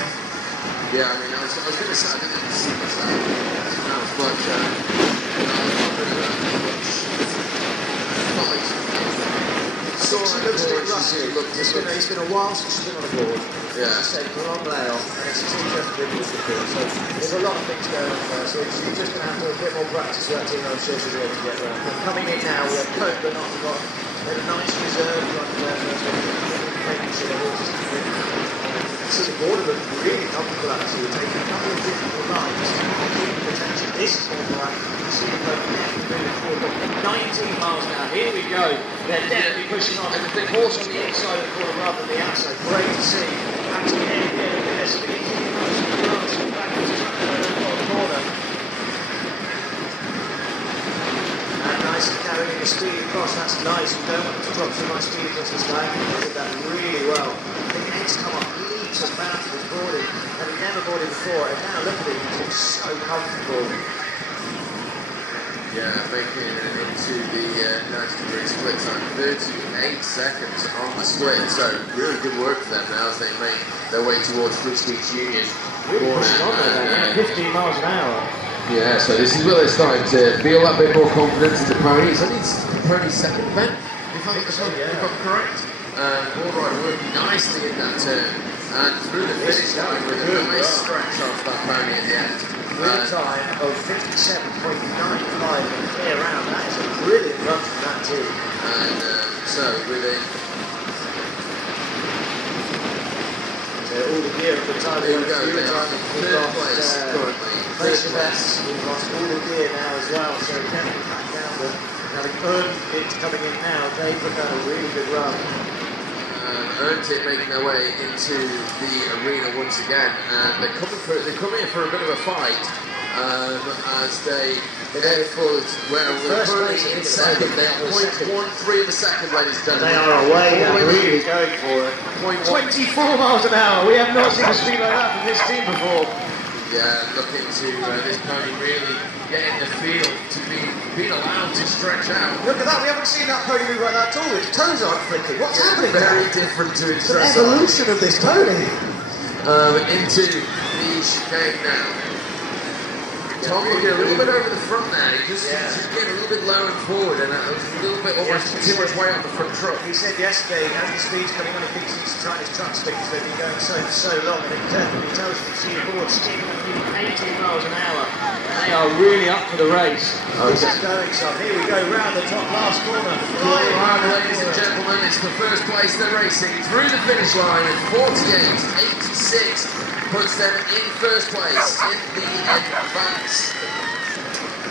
Yeah, I mean, I was going to say, I didn't see much that was much, It's been a while since she's been on the board. Yeah. She's taken a long layoff, and it's a team just been with the field. So there's a lot of things going on there. So she's just going to have to do a bit more practice with that team. I'm sure she'll be able to get around. But coming in now, we have Cope, but not forgotten. We had a nice reserve run there first, making sure the horses can win. So the board of them really comfortable actually. We're taking a couple of difficult lines, keeping attention. This is more like you see the boat moving forward. 19 miles an hour. Here we go. They're definitely pushing on. And the horse on the inside of the corner rather than the outside. Great to see. Actually, there's a big back into the corner. And nice and carrying the speed across. That's nice. We don't want to drop too much speed across this line. They did that really well. The eggs come up leaps and bounds with boarding. And he never boarded before. And now look at it. He's so comfortable. Yeah, making it into the 90-degree split time, 38 seconds on the split. So really good work for them now as they make their way towards Prestige Union. Really pushing on there, 15 miles an hour. Yeah, so this is where they're starting to feel that bit more confidence in the pony. It's only the pony's second event, if I'm correct. Board rider working nicely in that turn and through the finish line with a nice stretch off that pony at the end. Time of 57.95 in a clear round. That is a brilliant run from that team. And so with a all the gear at the time. There we go. They are in third place currently. We've lost all the gear now as well. So definitely back down. But having earned it coming in now, they've done a really good run. Earned it, making their way into the arena once again, and they're coming in for a bit of a fight as they head forward. Well, we're currently in second. They are 0.13 of a second, ladies and gentlemen. They are away. They're really going for it. 24 miles an hour. We have not seen a speed like that from this team before. Yeah, looking to this pony really getting the feel to being allowed to stretch out. Look at that, we haven't seen that pony move like that at all. Its toes aren't flicking. What's happening Very there? different to its The evolution of this pony. Into the chicane now. Tom looking a little bit over the front there. He just seems to get a little bit low and forward, and it was a little bit almost too much weight on the front truck. He said yesterday, as the speed's coming on, he thinks he's trying his truck speed, because they've been going so long, and it definitely tells you to see the board skipping 18 miles an hour. And they are really up for the race. This is going some. Here we go, round the top last corner. Flying Right, ladies and gentlemen, it's the first place they're racing through the finish line at 48.86. Puts them in first place in the advanced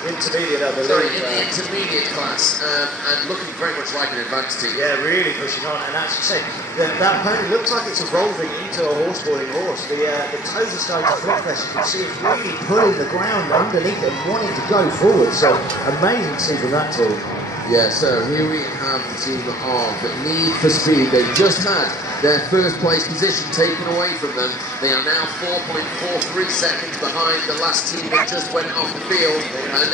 intermediate, I believe. Sorry, in the intermediate class, and looking very much like an advanced team. Yeah, really pushing on, and as you say, that pony looks like it's evolving into a horseboarding horse. The toes are starting to flip there. You can see it really pulling the ground underneath it, wanting to go forward. So amazing to see from that team. Yeah, so here we have the team of Need for Speed. They've just had their first place position taken away from them. They are now 4.43 seconds behind the last team that just went off the field. And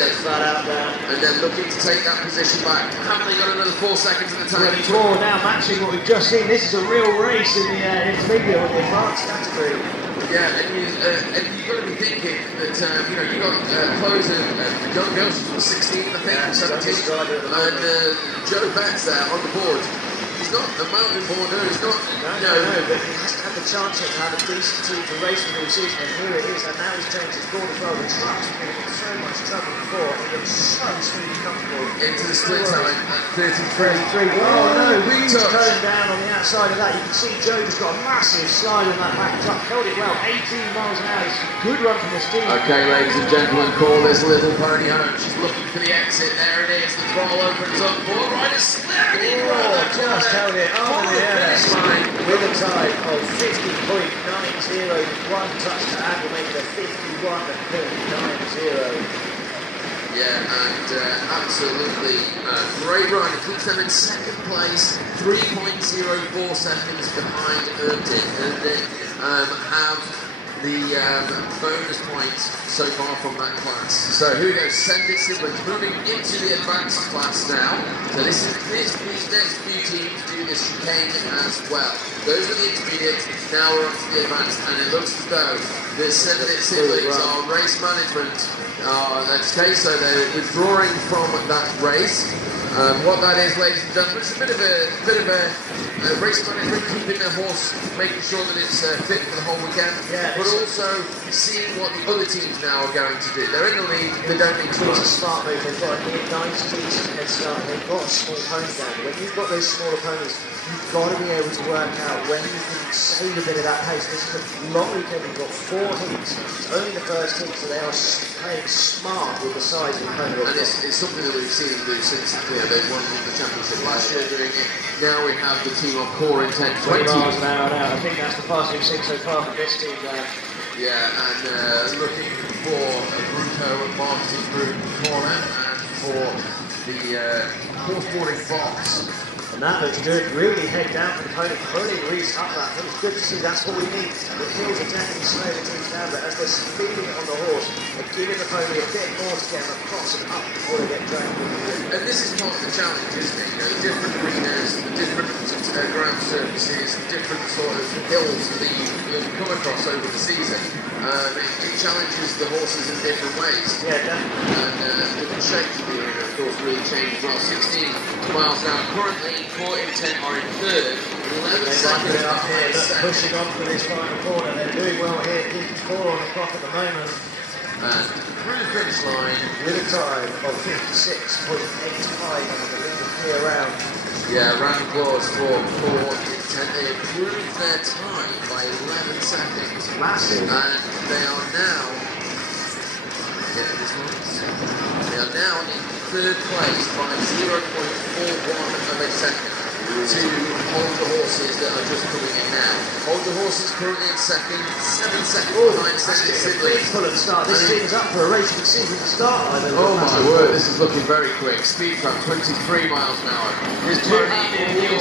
they're looking to take that position back. Haven't they got another 4 seconds in the tank? 24 now, matching what we've just seen. This is a real race in the intermediate or the advanced category. Yeah, and you've got to be thinking that, you've got close and young girls from 16, I think, 17, and Joe Betts there on the board. He's not a mountain border. He's not. No, but he hasn't had the chance yet to have a decent team to race for the season, and here it is, and now he's changed his board as well. The truck's been in so much trouble before, it looks so smooth and comfortable. Into the split time at 33. Oh no, Reed's going down on the outside of that. You can see Joe just got a massive slide on that back truck, held it well, 18 miles an hour. It's a good run from this team. Okay, ladies and gentlemen, call this little pony home. She's looking for the exit. There it is. The throttle opens up. Board rider slamming it right up. Just held it on the finish line with a time of 50.90. One touch to add will make it a 51.90. Yeah, and absolutely great run. It keeps them in second place, 3.04 seconds behind Erding. Have the bonus points so far from that class. So here we go, Sendit siblings moving into the advanced class now. So these next few teams do the chicane as well. Those are the intermediates, now we're on to the advanced, and it looks as though the Sendit siblings are race management. Okay, so they're withdrawing from that race. What that is, ladies and gentlemen, it's a bit of a race management, keeping their horse, making sure that it's fit for the whole weekend, but also seeing what the other teams now are going to do. They're in the lead, they don't need to It's a rush. smart move. They've got a near 90 metres head start. They've got a small pony down. When you've got those smaller ponies, you've got to be able to work out when you can save a bit of that pace. This is a long weekend. We've got 4 heats. It's only the first heat, so they are playing smart with the size of the pony. And it's something that we've seen them do since they've won the championship last year doing it. Now we have the team of Core Intent 20 miles an hour now. I think that's the fastest we've seen so far from this team there. Yeah, and looking for a Bruto marketing group corner and for the Horseboarding box. And that looks good. Really head down for the pony. Pony Reese up that. It's good to see. That's what we need. The hills are definitely slowing the teams down, but as they're speeding it on the horse, they're giving the pony a bit more to get them across and up before they get dragged. And this is part of the challenge, isn't it? You know, the different arenas, the different ground surfaces, the different sort of hills that you come across over the season. It challenges the horses in different ways. Yeah, definitely. And different shapes of the arena, of course, really change as well. 16 miles an hour currently. Core Intent are in third. 11 seconds They're up here, behind second. pushing on for this final corner. They're doing well here. Keeping 4 on the clock at the moment. And through the finish line. With a time of 56.85 on the clear round. Yeah, round of applause for Core Intent. They improved their time by 11 seconds. Massive. And they are now, they are now in third place by 0.41 of a second to Hold the Horses that are just coming in now. Hold the Horses currently in second, 7 seconds behind Sendit siblings. Full at the start. This team is up for a race. You can see from the start. Oh my word, this is looking very quick. Speed trap 23 miles an hour. His pony sitting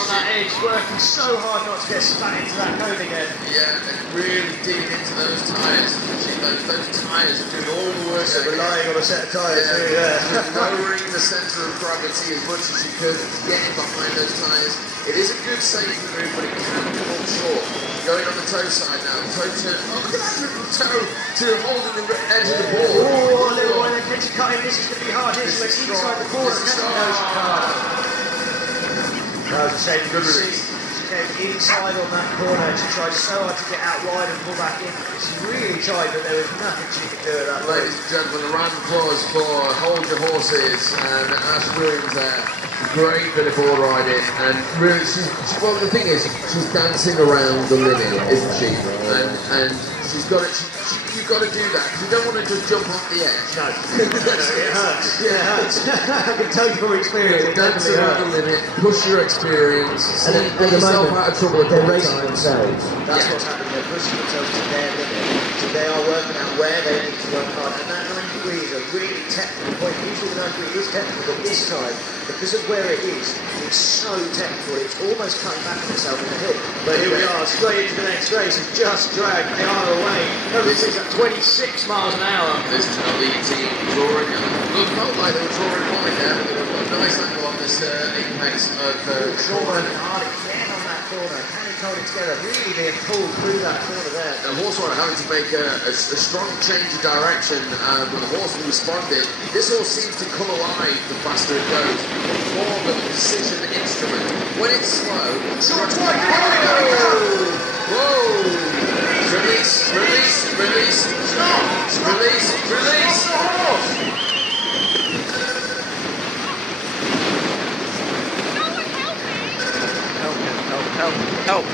on that edge, working so hard not to get stuck into that cone again. Yeah, and really digging into those tyres. Those tyres are doing all the work. So relying on a set of tyres. Lowering the centre of gravity as much as you could, getting behind those tyres. It is a good safety move, but it can come up short. Going on the toe side now. Toe turn. Oh, toe to holding the edge of the board. Oh, little one, they to cut in. This is going to be hard. Here's the inside the corner. That was a shame. Good release. She came inside on that corner. She tried so hard to get out wide and pull back in. She really tried, but there was nothing she could do at that point. Ladies and gentlemen, a round of applause for Hold Your Horses and Ash Williams there. Great bit of ball riding, and really, well, the thing is, she's dancing around the limit, isn't she? And she's got it. You've got to do that. You don't want to just jump off the edge. No, it hurts. Yeah, it hurts. I can tell you from experience. It Dance definitely around the hurts. limit, push your experience, And get yourself out of trouble. they're racing themselves. That's Yeah. what's happening. They're pushing themselves to their limit. So they are working out where they need to work hard. And that 9 degrees is a really technical point. Usually the 9 degrees is technical, but this time, because of where it is, it's so technical. It's almost cutting back on itself in the hill. But here we are, straight into the next race, and just dragged the hour away. No, this is at 26 miles an hour. This is the lead team drawing. Look, felt like they were drawing wide there, but they've got a nice angle on this apex of Drawing Sean. hard again on that corner. Can he holding together, really being pulled through that corner there. The horse rider having to make a strong change of direction, but the horse responded. This horse seems to come alive the faster it goes. More of a precision instrument. When it's slow, Short wide, whoa! Whoa! Release, release, release. Stop! Release, release. Stop the horse! Help!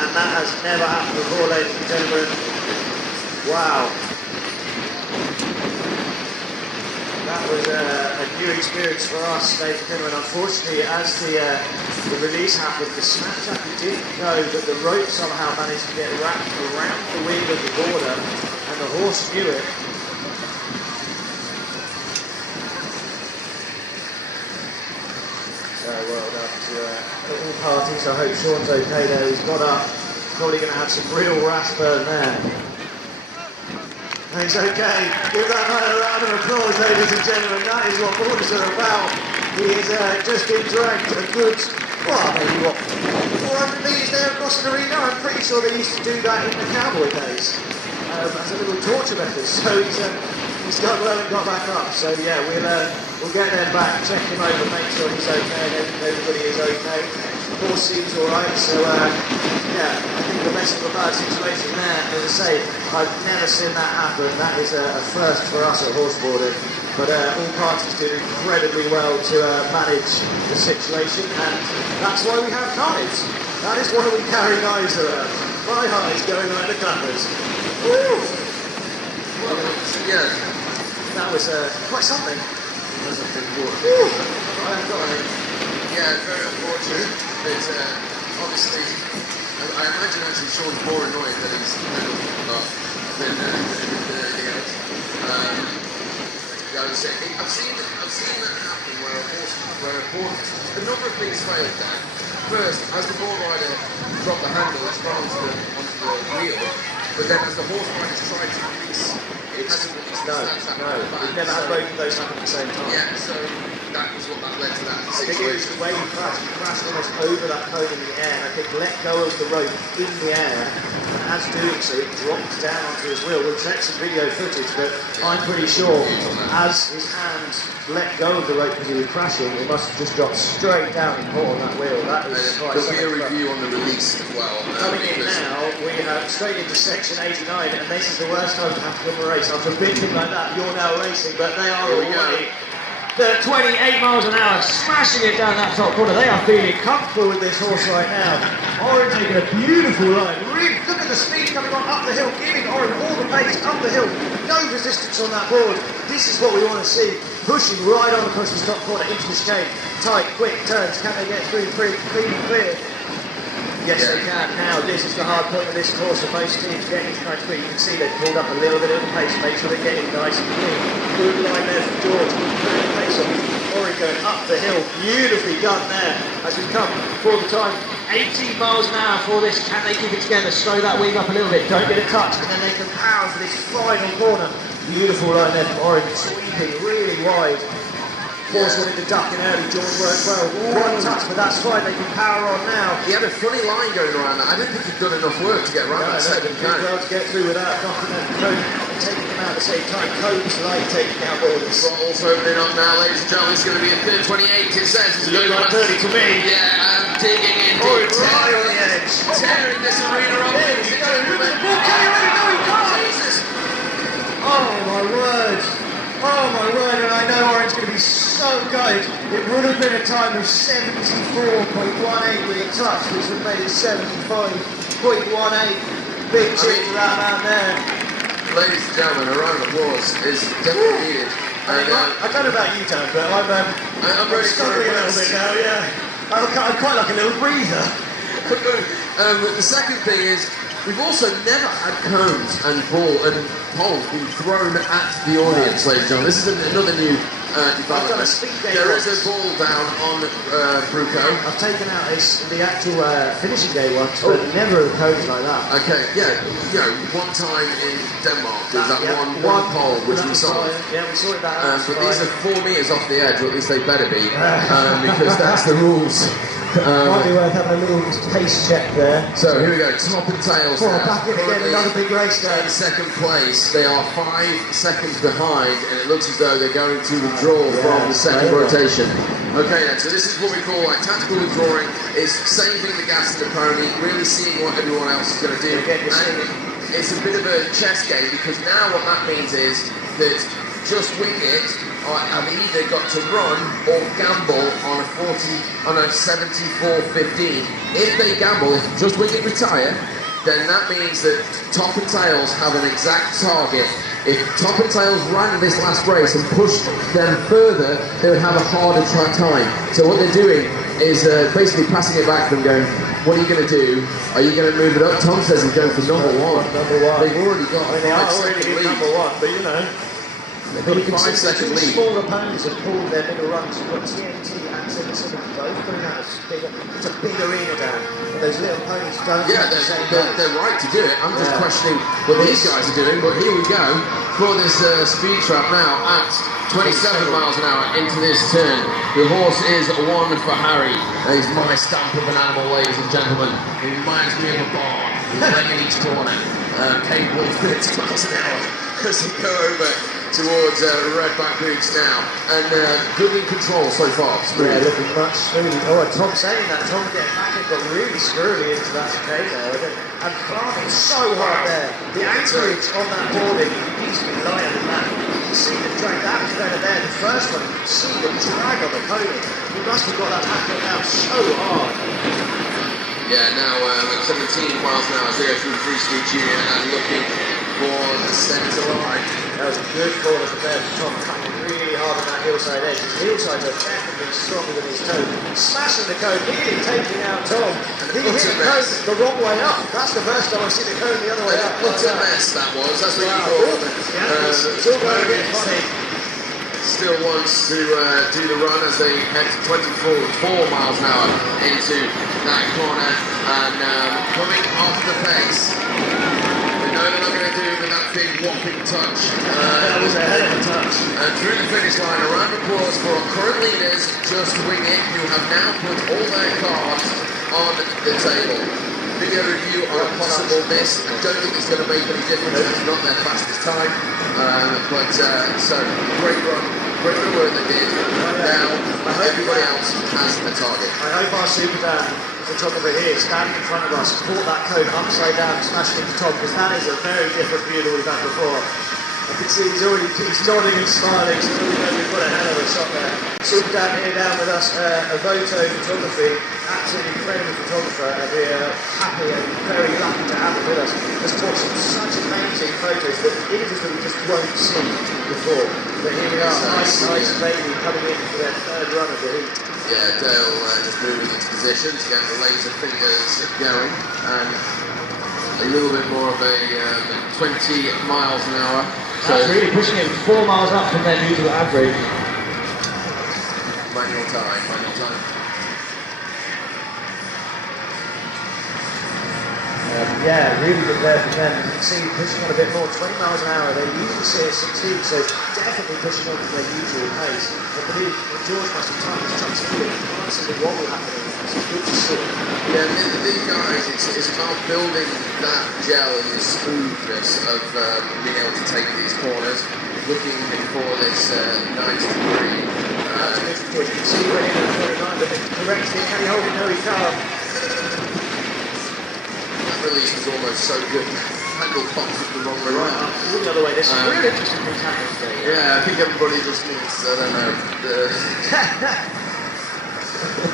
And that has never happened before, ladies and gentlemen. Wow. That was a new experience for us, ladies and gentlemen. Unfortunately, as the release happened, the snapjacker didn't know that the rope somehow managed to get wrapped around the wing of the border, and the horse knew it. So well done to all parties. I hope Sean's okay there. He's got up. He's probably going to have some real rash burn there. He's okay. Give that man a round of applause, ladies and gentlemen. That is what borders are about. He has just been dragged a good, well, maybe what, 400 metres there across the arena. I'm pretty sure they used to do that in the cowboy days as a little torture method. So he's got well and got back up. So yeah, we'll get them back, check him over, make sure he's okay, and everybody is okay. The horse seems alright, so yeah, I think the best of a bad situation there. As I say, I've never seen that happen. That is a first for us at Horseboarding. But all parties did incredibly well to manage the situation, and that's why we have knives. That is why we carry knives around. My highs going like the clappers. Woo! Well, yeah. That was quite something. Yeah, very unfortunate. But obviously, I imagine actually Sean's more annoyed that he's not than anything else. Yeah, I've seen that happen where a horse, a number of things failed there. First, as the bull rider dropped the handle, it's gone onto the wheel. But then as the horse rider's tried to release, it hasn't released. No. We've never had both of those happen at the same time. Yeah, so that was what that led to that I think it was situation. the way he crashed almost over that cone in the air. I think let go of the rope in the air, and as doing so, it dropped down onto his wheel. We'll check some video footage, but I'm pretty sure as his hand let go of the rope because he was crashing, it must have just dropped straight down and caught on that wheel. That is quite There'll be a something. review on the release as well. Coming in now, we have straight into section 89, and this is the worst time to have to win a race. After a big thing like that, you're now racing, but they are already. They're 28 miles an hour, smashing it down that top corner. They are feeling comfortable with this horse right now. Oren taking a beautiful line. Really, look at the speed coming on up the hill, giving Oren all the pace up the hill. No resistance on that board. This is what we want to see. Pushing right on across the top corner into the chicane. Tight, quick turns. Can they get through clean and clear? Yes, they can. Now, this is the hard point of this course for most teams getting to 93. You can see they've pulled up a little bit of the pace, make sure they're getting nice and clean. Good line there from George. Putting the pace on. Ori going up the hill. Beautifully done there as we come for the time. 18 miles an hour for this. Can they keep it together? Slow that wing up a little bit. Don't get a touch, and then they can power for this final corner. Beautiful line there from Ori. Sweeping really wide. Horse wanted to duck in early, George worked well. One touch, but that's fine, they can power on now. He had a funny line going around that. I didn't think he'd done enough work to get around that second turn. Well to get through without knocking that cone and taking them out at the same time. Cones like taking down borders. Throttle's opening up now, ladies and gentlemen. It's going to be a 28, it says. It's Look like 30 to me. Yeah, and digging in Oh, deep. right on the edge. Tearing this arena up. There we go. Look at the ball. No, he can't. Jesus. Oh my word. Oh my word, and I know Orange going to be so good. It would have been a time of 74.18 with a touch, which would have made it 75.18. Big cheer to that man there. Ladies and gentlemen, a round of applause is definitely needed. And, I don't know about you, Dan, but I'm ready for struggling a little bit now, yeah. I'm quite like a little breather. The second thing is, we've also never had cones and poles being thrown at the audience, ladies and gentlemen. This is another new development. There is a ball down on Bruco. I've taken out the actual finishing day ones, but never the cones like that. Okay, yeah, you know, one time in Denmark, there's that one pole which we saw. Yeah, we sorted that out. But these are 4 metres off the edge, or at least they better be, because that's the rules. Might be worth having a little pace check there. So here we go, top and tails now. Back in again, another big race there. In second place, they are 5 seconds behind, and it looks as though they're going to withdraw from the second rotation. Okay then, so this is what we call like tactical withdrawing, is saving the gas in the pony, really seeing what everyone else is going to do. And it's a bit of a chess game, because now what that means is that Just Wing It have either got to run or gamble on a 74-15. If they gamble, if Just Wing It retire, then that means that Top and Tails have an exact target. If Top and Tails ran this last race and pushed them further, they would have a harder time. So what they're doing is basically passing it back to them, going, what are you going to do? Are you going to move it up? Tom says he's going for number one. They've already got they are already in number one, but you know. They've got a 5-second lead. Smaller opponents have pulled their middle runs. You've got TNT and 77 both putting out it's a big arena down. And those little ponies don't. Yeah, they're right to do it. I'm just questioning what these guys are doing. But here we go for this speed trap now at 27 miles an hour into this turn. The horse is one for Harry. He's my stamp of an animal, ladies and gentlemen. He reminds me of a barn. He's laying in each corner. Capable of 30 miles an hour as we go over towards Redback boots now, and good in control so far. Yeah, looking much smooth. Oh, and Tom saying that, Tom getting back and got really squirrely into that chicane there, and climbing so hard there. The anchorage on that boarding needs to be lighter than that. You see the drag, that was better there. The first one, you can see the drag on the pony. He must have got that anchor down so hard. Yeah, now at 17 miles an hour as they go through the Free Street Union and looking for the centre line. That was a good corner from there for Tom, cutting really hard on that hillside edge. His hillsides are definitely stronger than his toe. Smashing the cone, nearly taking out Tom. He hit the cone the wrong way up. That's the first time I've seen the cone the other way up. What a mess that was. That's what you call it. It's all going to get funny. Still wants to do the run as they head to 4 miles an hour into that corner, and coming off the pace. They know they're not going to do it with that big whopping touch. That was a hell of a touch. And through the finish line, a round of applause for our current leaders, Just Wing It, who have now put all their cards on the table. Video review on a possible miss. I don't think it's going to make any difference. It's not their fastest time. So great run, great work they did. Now everybody else has a target. I hope our Super Dan photographer here standing in front of us caught that cone upside down and smashed it to Tom, because that is a very different view than we've had before. I can see he's nodding and smiling, so we've got a hell of a shot there. Super Dan here down with us, a Voto photography, absolutely incredible photographer, and we're happy and very lucky to have him with us. Has caught some such amazing photos that images that we just won't see before. But here we are, nice baby coming in for their third run of the heat. Yeah, Dale just moving into position to get the laser fingers going, and a little bit more of a 20 miles an hour. So that's really pushing it 4 miles up from their usual average. Manual time. Yeah, really good there for them. You can see pushing on a bit more, 20 miles an hour. They usually say at 16, so definitely pushing on to their usual pace. I believe George must have timed his trucks to it. Constantly wobble happening. It's good to see. Yeah, these guys, it's about building that gel and the smoothness of being able to take these corners, looking for this 90 degree. You can see when in the 29, but correctly, can he hold it? No, he can't. Release was almost so good. Handle pops it the wrong way around. All the other way. There's some really interesting things happening today. Yeah, I think everybody just needs, I don't know.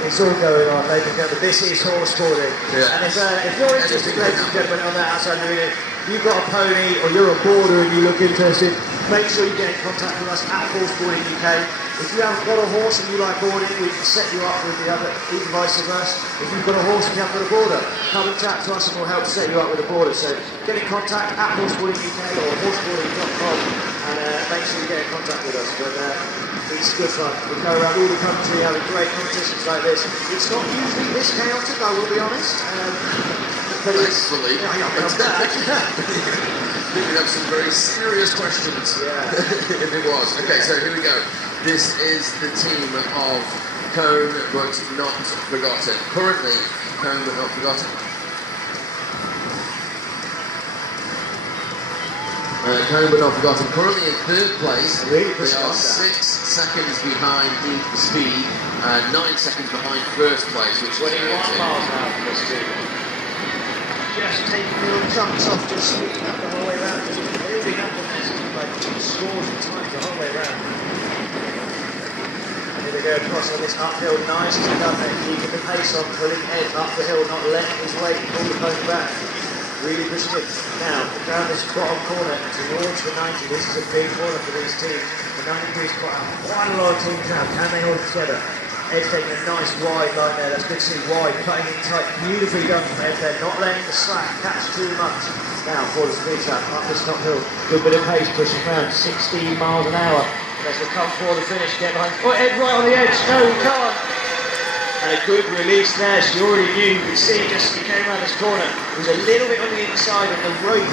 It's all going on, ladies and gentlemen. This is Horseboarding. Yeah. And if you're interested, ladies and gentlemen, on that outside arena, you've got a pony or you're a boarder and you look interested, make sure you get in contact with us at Horseboarding UK. If you haven't got a horse and you like boarding, we can set you up with the other, even vice versa. If you've got a horse and you haven't got a boarder, come and chat to us and we'll help set you up with a boarder. So get in contact at Horseboarding UK or horseboarding.com and make sure you get in contact with us. But it's good fun. We go around all the country having great competitions like this. It's not usually this chaotic, I will be honest. But it's... Thankfully. We'd have some very serious questions if it was. Okay, so here we go. This is the team of Cone but Not Forgotten. Currently, Cone but Not Forgotten. Cone but Not Forgotten. Currently in third place. They are 6 seconds behind Need for Speed and 9 seconds behind first place, which is 21 miles an hour for this team. Just taking little chunks off, just speeding up the whole way around, just building up on this, like scores of times the whole way around. Here we go across on this uphill, nice as done there, keeping the pace on, pulling Ed up the hill, not letting his weight pull the pony back. Really pushing it. Now, down this bottom corner towards the 90, this is a big corner for these teams. The 90 is quite a lot of teams now, can they hold it together? Ed's taking a nice wide line there, that's good to see wide, cutting in tight, beautifully done from Ed there, not letting the slack catch too much. Now for the speed trap, up this top hill, good bit of pace, pushing around, 16 miles an hour. Let's come for the finish, get behind, oh Ed right on the edge, no he can't. And a good release there, she already knew, you could see just as he came around this corner, it was a little bit on the inside of the rope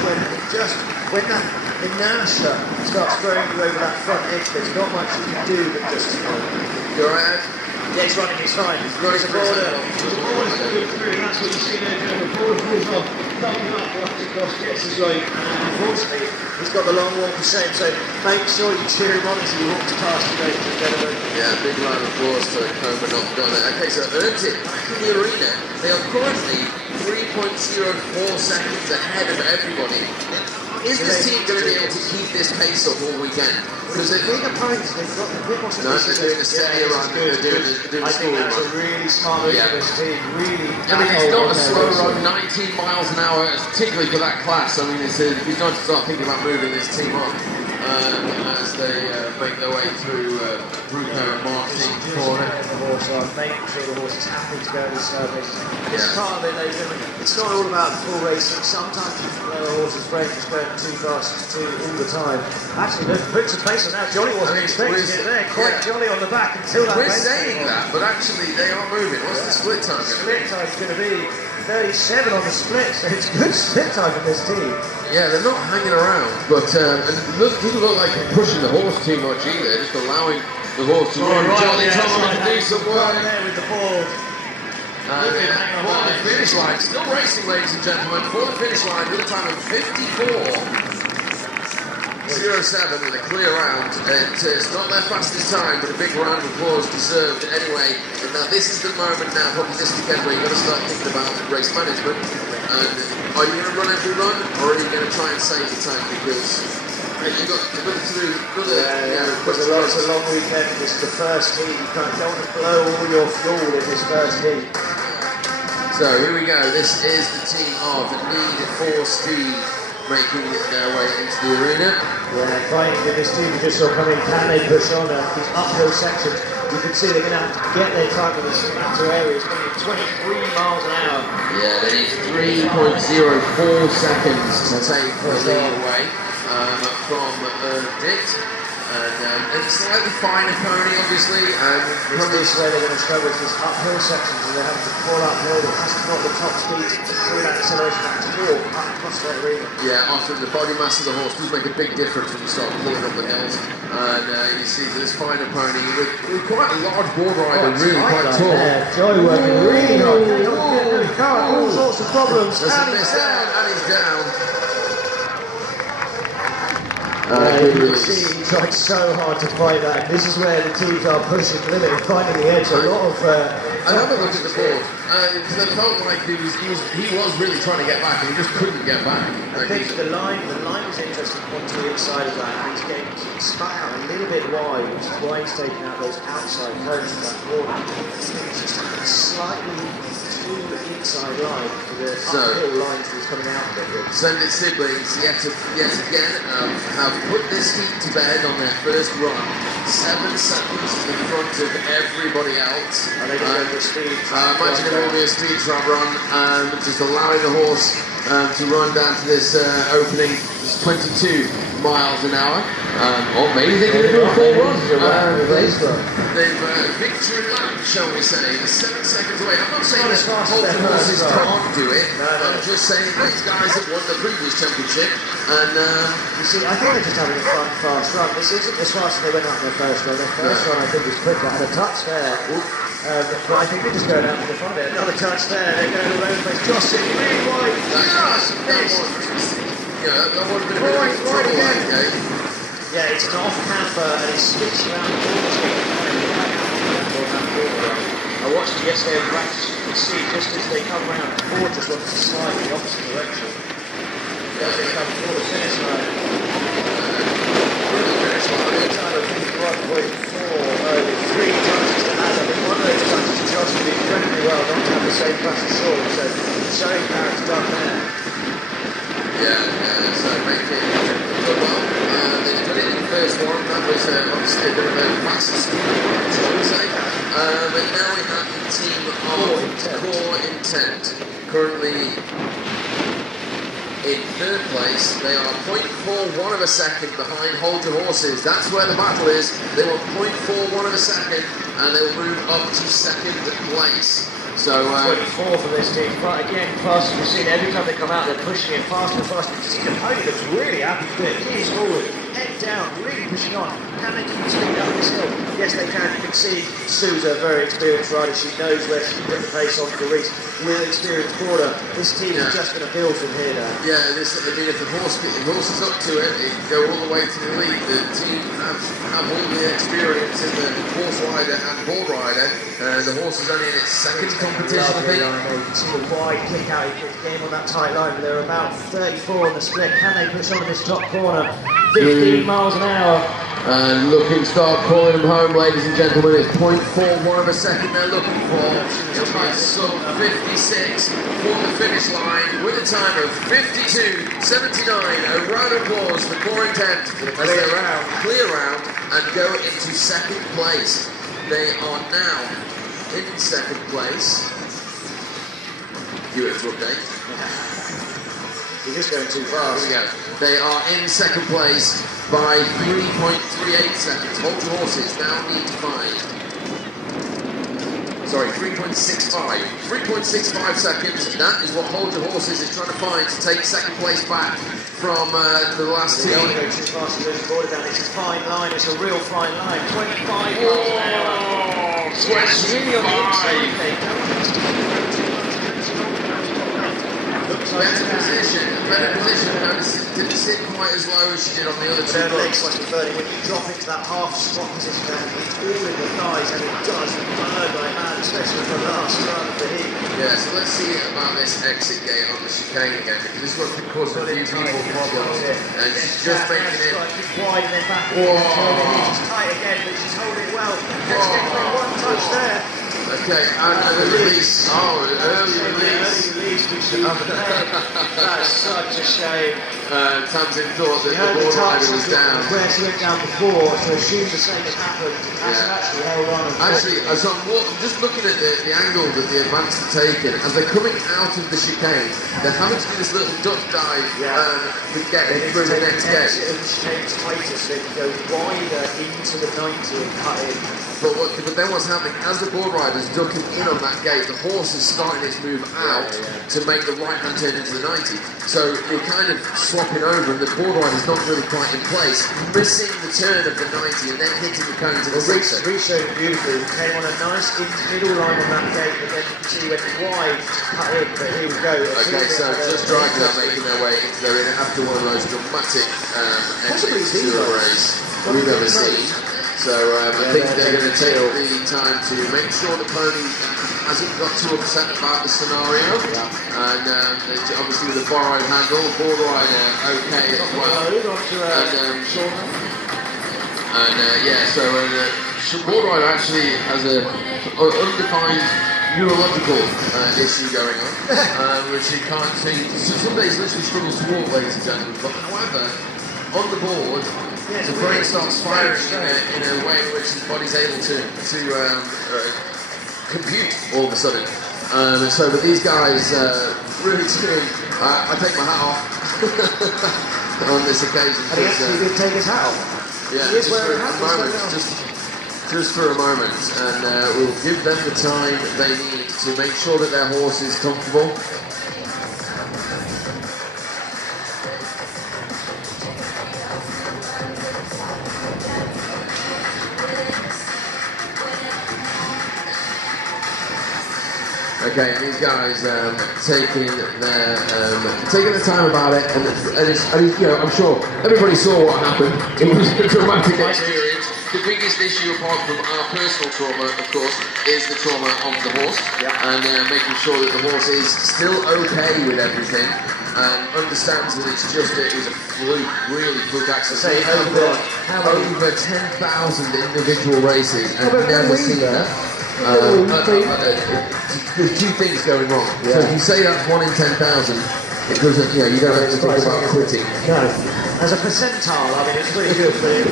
when that inertia starts throwing you over that front edge, there's not much you can do but just, Go ahead. yeah, he's running, he's fine. He's running the border. The border's coming through, and that's what you see there. The border pulls off, dumping up right across, gets his way. And unfortunately, he's got the long walk the same, so make sure you cheer him on as he walks past the gate to the gentleman. Yeah, big round of applause for Cone but Not Forgotten. Okay, so earned it back in the arena. They are currently 3.04 seconds ahead of everybody. Is this team going to be able to keep this pace up all weekend? Because they're big opponents, they've got a bit more no, they're doing a steady run, they're doing I think that's a really smart move for this team, really. I mean, it's not a slow run, 19 miles an hour, particularly for that class. I mean, he's going to start thinking about moving this team on as they make their way through Bruco and Martin corner. The horse on, making sure the horse is happy to go to the surface. It's part of it, ladies and gentlemen. It's not all about full racing. Sometimes you can blow a horse's brain just going too fast all the time. Actually, there's bricks in place on that. Johnny wasn't expecting it there. Quite jolly on the back until that. We're saying that, but actually they are moving. What's the split time going to be? Split time is going to be 37 on the split, so it's good split time for this team. Yeah, they're not hanging around, but it doesn't look like they're pushing the horse too much either, just allowing the horse to run jolly time and do some work. There with the ball. For the finish line, still racing, ladies and gentlemen, for the finish line with a time of 54.07 with a clear round. It's not their fastest time, but a big round of applause deserved anyway. And now this is the moment now, probably this weekend, where you've got to start thinking about race management. And are you going to run every run, or are you going to try and save the time? Because you've got to go through it's a long weekend. This is the first heat. You don't want to blow all your fuel in this first heat. So here we go. This is the team of Need for Speed making their way into the arena. Yeah, fighting with this team just saw coming. Can they push on these uphill sections? You can see they're going to have to get their time in these latter areas. Going to 23 miles an hour. Yeah, they need 3.04 seconds to take the lead away from Dick. And slightly finer pony, obviously. This is where they're going to struggle with these uphill sections, and they're having to pull uphill. It has to not the top speed through that acceleration, that torque up across that arena. Yeah, often the body mass of the horse does make a big difference when you start pulling up the hills. And you see this finer pony with quite a large board rider, really quite tall. Yeah, Joey working really hard. All sorts of problems. And he's down. You can see he tried so hard to fight that. This is where the teams are pushing the limit and finding the edge. A lot of. I haven't looked at the board because I felt like he was really trying to get back and he just couldn't get back. I think the line was interesting onto the inside of that, and he's getting spun out a little bit wide, which is why he's taking out those outside cones from that corner. It's just slightly too inside line for the uphill lines he's coming out of it with. Sandringham siblings yet again have put this heat to bed on their first run. 7 seconds in front of everybody else. I think it's a speed trap. Imagine it will be a speed trap run and just allowing the horse to run down to this opening. It's 22 miles an hour. Or maybe they're going to do a full run. They've victory lap, shall we say, 7 seconds away. I'm not saying that Holden horses can't do it. I'm just saying these guys have won the previous championship. And you see, I think they're just having a fun, fast run. This isn't as fast as they went out in their first run. Their first run, I think, was quicker. Had a touch there. But I think they're just going out for the fun there. Another touch there. They're going all over the place. Jossing really wide. Just missed. That would have been a bit of trouble that game. Yeah, it's an off camber and it's switched around the corner. I watched it yesterday in practice. You can see just as they come round, the board just wants to slide in the opposite direction. As they come toward the finish line. With 3 touches to Adam. And one of those touches to Josh did incredibly well not to have the same class as Sean. So showing Carriage done there. So make it look well. They've done it in the first one. That was obviously a bit of a fast speed, shall we say. But now we have the team of Core Intent. Currently in third place. They are 0.41 of a second behind Hold Your Horses. That's where the battle is. They want 0.41 of a second and they will move up to second place. So 24 for this team, but again, fast as we've seen, every time they come out, they're pushing it faster and faster. You see the pony looks really happy to do it. He is forward, head down, really pushing on. Can they keep speed up this hill? Yes, they can. You can see Sue's a very experienced rider. She knows where she can put the pace on for Reese. With an experienced border, this team is just going to build from here now. Yeah, if the horse is up to it, it can go all the way to the lead. The team have all the experience in the horse rider and bull rider. The horse is only in its second competition, I think. You can see the wide kick out. He puts the game on that tight line. They're about 34 in the split. Can they push on in this top corner? 15 miles an hour. And looking, start calling them home, ladies and gentlemen. It's 0.41 of a second they're looking for. It is sub 56 for the finish line with a time of 52.79. A round of applause for Core Intent as they clear round and go into second place. They are now in second place. Give it to update. You're just going too fast. Here we go. They are in second place by 3.38 seconds. Hold Your Horses now need to find. Sorry, 3.65. 3.65 seconds. That is what Hold Your Horses is trying to find to take second place back from the last team. They don't want to go too fast to lose the border down. It's a fine line. It's a real fine line. 25 miles an hour. 25. Better position. Didn't sit quite as low as she did on the other two blocks. When you drop into that half squat position, it's all in the thighs, and it does burn like mad, especially for the last run of the heat. Yeah, so let's see about this exit gate on the chicane again, because this is what's been causing a few people problems. And she's just making it. Wide and then back again. She's tight again, but she's holding it well. Let's get one touch there. Okay, and the release. Oh, an early release. That's such a shame. Tamsin thought that the ball rider was down. Where she went down before, so assume the same has happened. Actually held on. Actually, so I'm just looking at the angle that the advance are taking. As they're coming out of the chicane, they're having to do this little duck dive to get through the next gate. The chicane's tighter, so they can go wider into the 90 and cut in. But then what's happening, as the board rider's ducking in on that gate, the horse is starting its move out to make the right-hand turn into the 90. So you're kind of swapping over, and the board rider's not really quite in place, missing the turn of the 90 and then hitting the cone to the 60. Reece showed it beautifully. He came on a nice middle line on that gate, but then you can see he went wide, cut in, but here we go. Okay, so just driving are making their way into their inner after one of those dramatic exits to a race we've ever seen. So I think they're going to take the time to make sure the pony hasn't got too upset about the scenario. And obviously with the borrowed handle, board rider okay as well. So board rider actually has an undefined neurological issue going on, which he can't see. So some days literally struggles to walk, ladies and gentlemen. But however, on the board, the brain starts firing in a way in which his body's able to compute all of a sudden. But these guys really doing. I take my hat off. on this occasion. And he actually did take his hat off. Yeah, He is just wearing for a a hat, moment, just for a moment, and we'll give them the time they need to make sure that their horse is comfortable. Okay, these guys taking the time about it, and it's, you know, I'm sure everybody saw what happened. It was a dramatic experience. The biggest issue, apart from our personal trauma, of course, is the trauma of the horse, and making sure that the horse is still okay with everything, and understands that it's just it was a really fluke accident. Over 10,000 individual races, and never seen that. There's two things going wrong. So if you say that's 1 in 10,000, it doesn't, you know, you don't have to think about quitting. No. As a percentile, I mean, it's pretty good, but it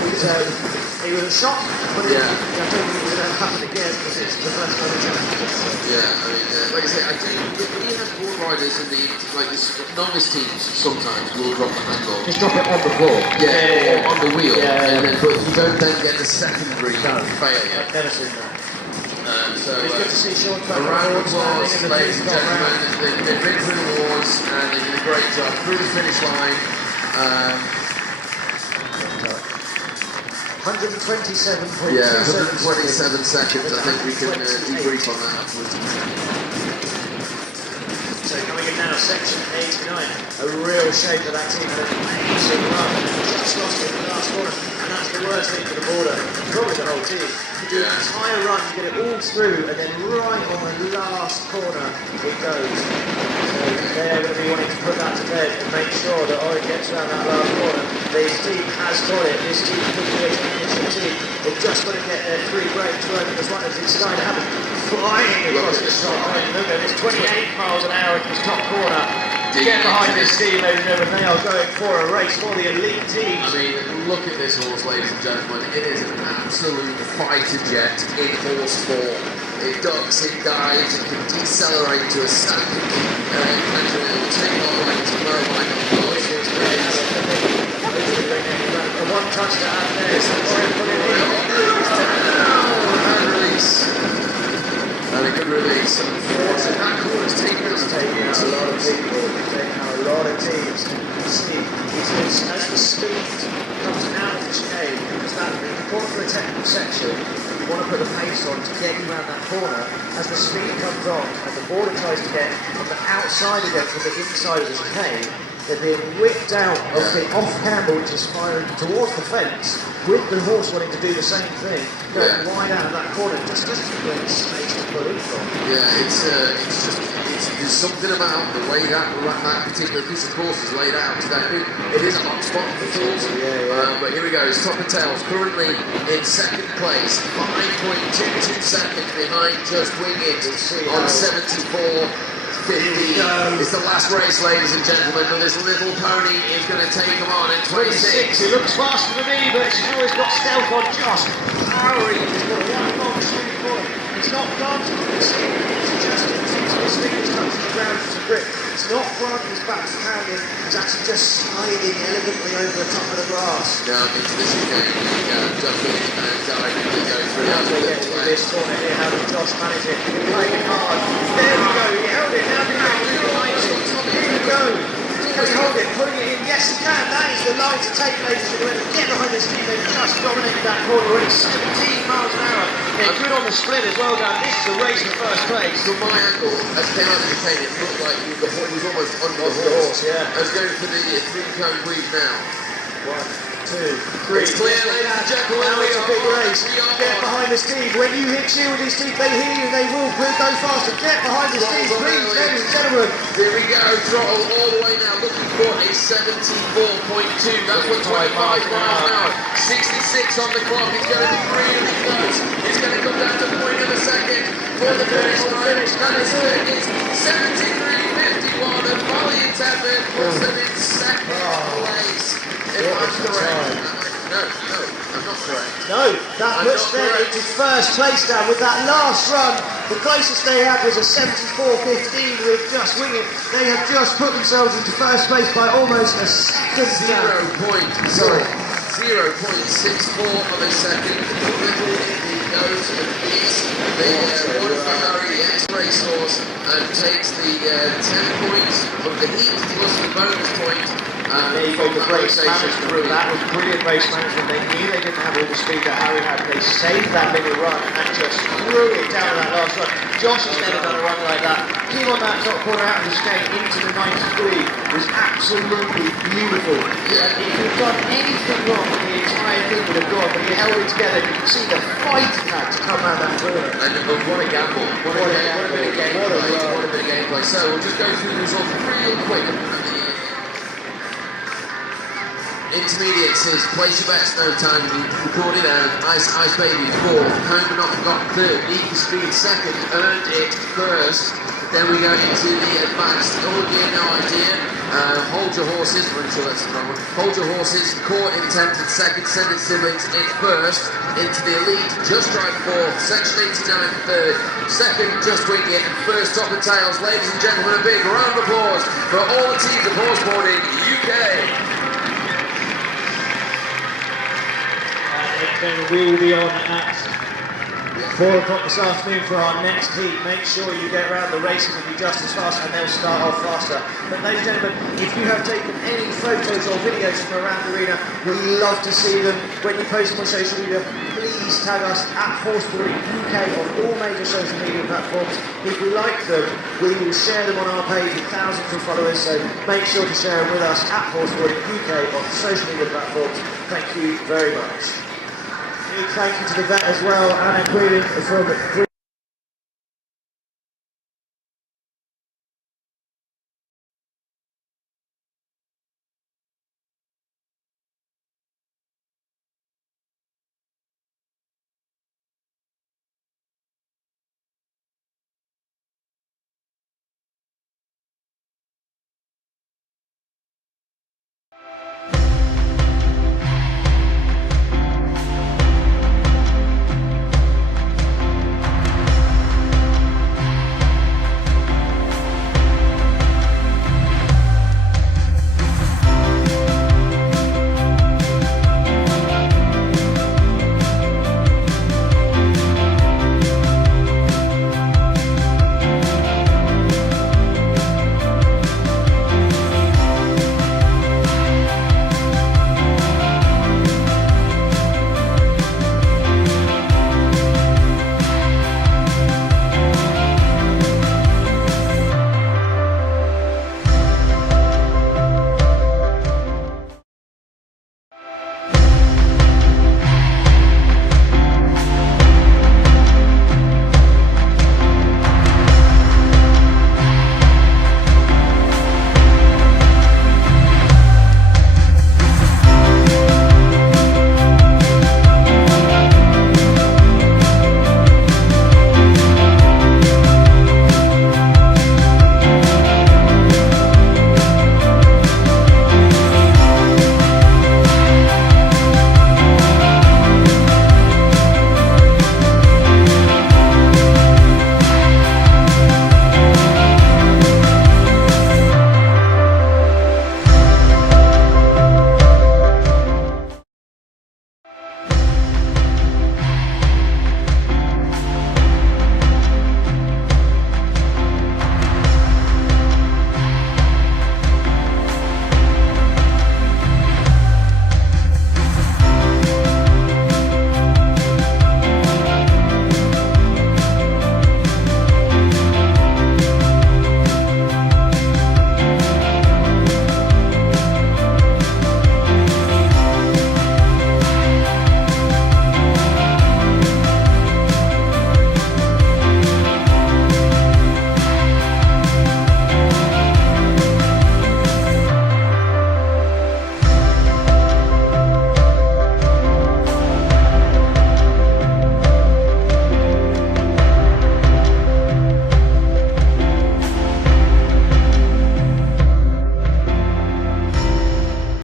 was a shock, but I don't think it was going to happen again because it's the first time it's happened. Yeah, I mean, like I say, I do, we have board riders in the, like this, novice teams sometimes will drop the handle. Just drop it on the floor. Or on the wheel. And then, but you don't then get the secondary failure. I've never seen that. So, it's good to see Sean a round of applause, ladies and gentlemen. They've been through the wars and they did a great job through the finish line. 127.27 yeah, 127 seconds. I think we can debrief on that afterwards. So coming in now, section 89. A real shape of that team. An amazing run. Just lost it in the last corner. And that's the worst thing for the border. Probably the whole team. You do an entire run, you get it all through, and then right on the last corner it goes. So they're going to be wanting to put that to bed and make sure that Owen gets around that last corner. This team has got it. This team could be a championship team. They've just got to get their 3 breaks working as one as it's starting to happen. Flying across the top. Look at this, 28 miles an hour in this top corner. Get behind this team, ladies and gentlemen. They are going for a race for the elite team. I mean, look at this horse, ladies and gentlemen. It is an absolute fighter jet in horse form. It ducks, it dives, it can decelerate to a standing and it will take all the way to Merlin. The one touch to add there is and release. And a good release. Unfortunately, that corner's taking out a lot of people. Taking out a lot of teams. You see, as the speed comes out of the chicane, because that the corner for a technical section, you want to put the pace on to get you around that corner. As the speed comes on, and the border tries to get from the outside again, from the inside of the chicane, they're being whipped out of the off-camber, which is firing towards the fence, with the horse wanting to do the same thing, going wide out of that corner, just doesn't give any space to put in from. Yeah, it's just, there's something about the way that particular piece of course is laid out today. It is a hot spot for Fools. But here we go, it's Top and Tails currently in second place, 5.22 seconds behind Just Wing It on 74. 50. It's the last race, ladies and gentlemen, but this little pony is going to take them on in 26. It looks faster than me, but she's always got stealth on Josh. Harry has got one long shooting point. It's not planted, you can see it's adjusting. His fingers touching the ground to grip. It's not planting his back pounding, it's actually just sliding elegantly over the top of the grass. Down into the chicane, jumping and diving to go through. As we get to this corner here, how did Josh manage it? Playing it hard. There we go, he held it, now can he get behind it? Here we go. Can he hold it? Putting it in? Yes, he can. That is the line to take, ladies and gentlemen. Get behind this team. They've just dominated that corner already. 17 miles an hour. They're good on the split as well, Dan. This is a race for first place. From my angle, as it came out of the chicane, it looked like the horse was almost under the horse. As going for the 3-cone weave now. 1, 2, 3. It's clear, ladies and gentlemen. Now it's a big race. Get behind the Steve. When you hit you with these Steve, they hear you. They will go faster. Get behind the Steve, please, ladies and gentlemen. Here we go. Throttle all the way now. Looking for a 74.2. That's what 25 miles an hour. 66 on the clock. It's going to be really close. It's going to come down to 0.1 second for the finish line. And it's 73.51. A valiant effort puts them in second place. If I'm correct. No, I'm not correct. No, that puts them into first place now with that last run. The closest they had was a 74.15 with Just Wing It. They have just put themselves into first place by almost a second. 0.64 of a second. Little in the nose of this. The one Ferrari, the X-Ray source, and takes the 10 points from the heat plus the bonus point. There you go, the race management. That was brilliant race management. They knew they didn't have all the speed that Harry had. They saved that middle run and just threw it down that last run. Josh has never done a run like that. He on that top corner out of the skate into the 93 was absolutely beautiful. Yeah. If he'd done anything wrong, the entire thing would have gone, but he held it together. You can see the fight he had to come out that corner. And what a gamble. What a bit of gameplay. So we'll just go through the results real quick. Intermediates is Place Your Bets, No Time to be recorded out. Ice Baby fourth, Comanut got third, Need for Speed second, Earned It first. Then we go into the advanced, all gear, no idea. Hold Your Horses, I'm pretty sure that's the wrong one. Hold Your Horses, Court Intent in second, Send It Siblings in first. Into the elite, Just Drive fourth, Section 89 third, second Just Wing It, and first Top and Tails. Ladies and gentlemen, a big round of applause for all the teams of Horseboarding UK. Then we will be on at 4 o'clock this afternoon for our next heat. Make sure you get around. The races will be just as fast and they'll start off faster. But ladies and gentlemen, if you have taken any photos or videos from around the arena, we love to see them. When you post them on social media, please tag us at Horseboarding UK on all major social media platforms. If we like them, we will share them on our page with thousands of followers, so make sure to share them with us at Horseboarding UK on social media platforms. Thank you very much. Big thank you to the vet as well, Anna Queen from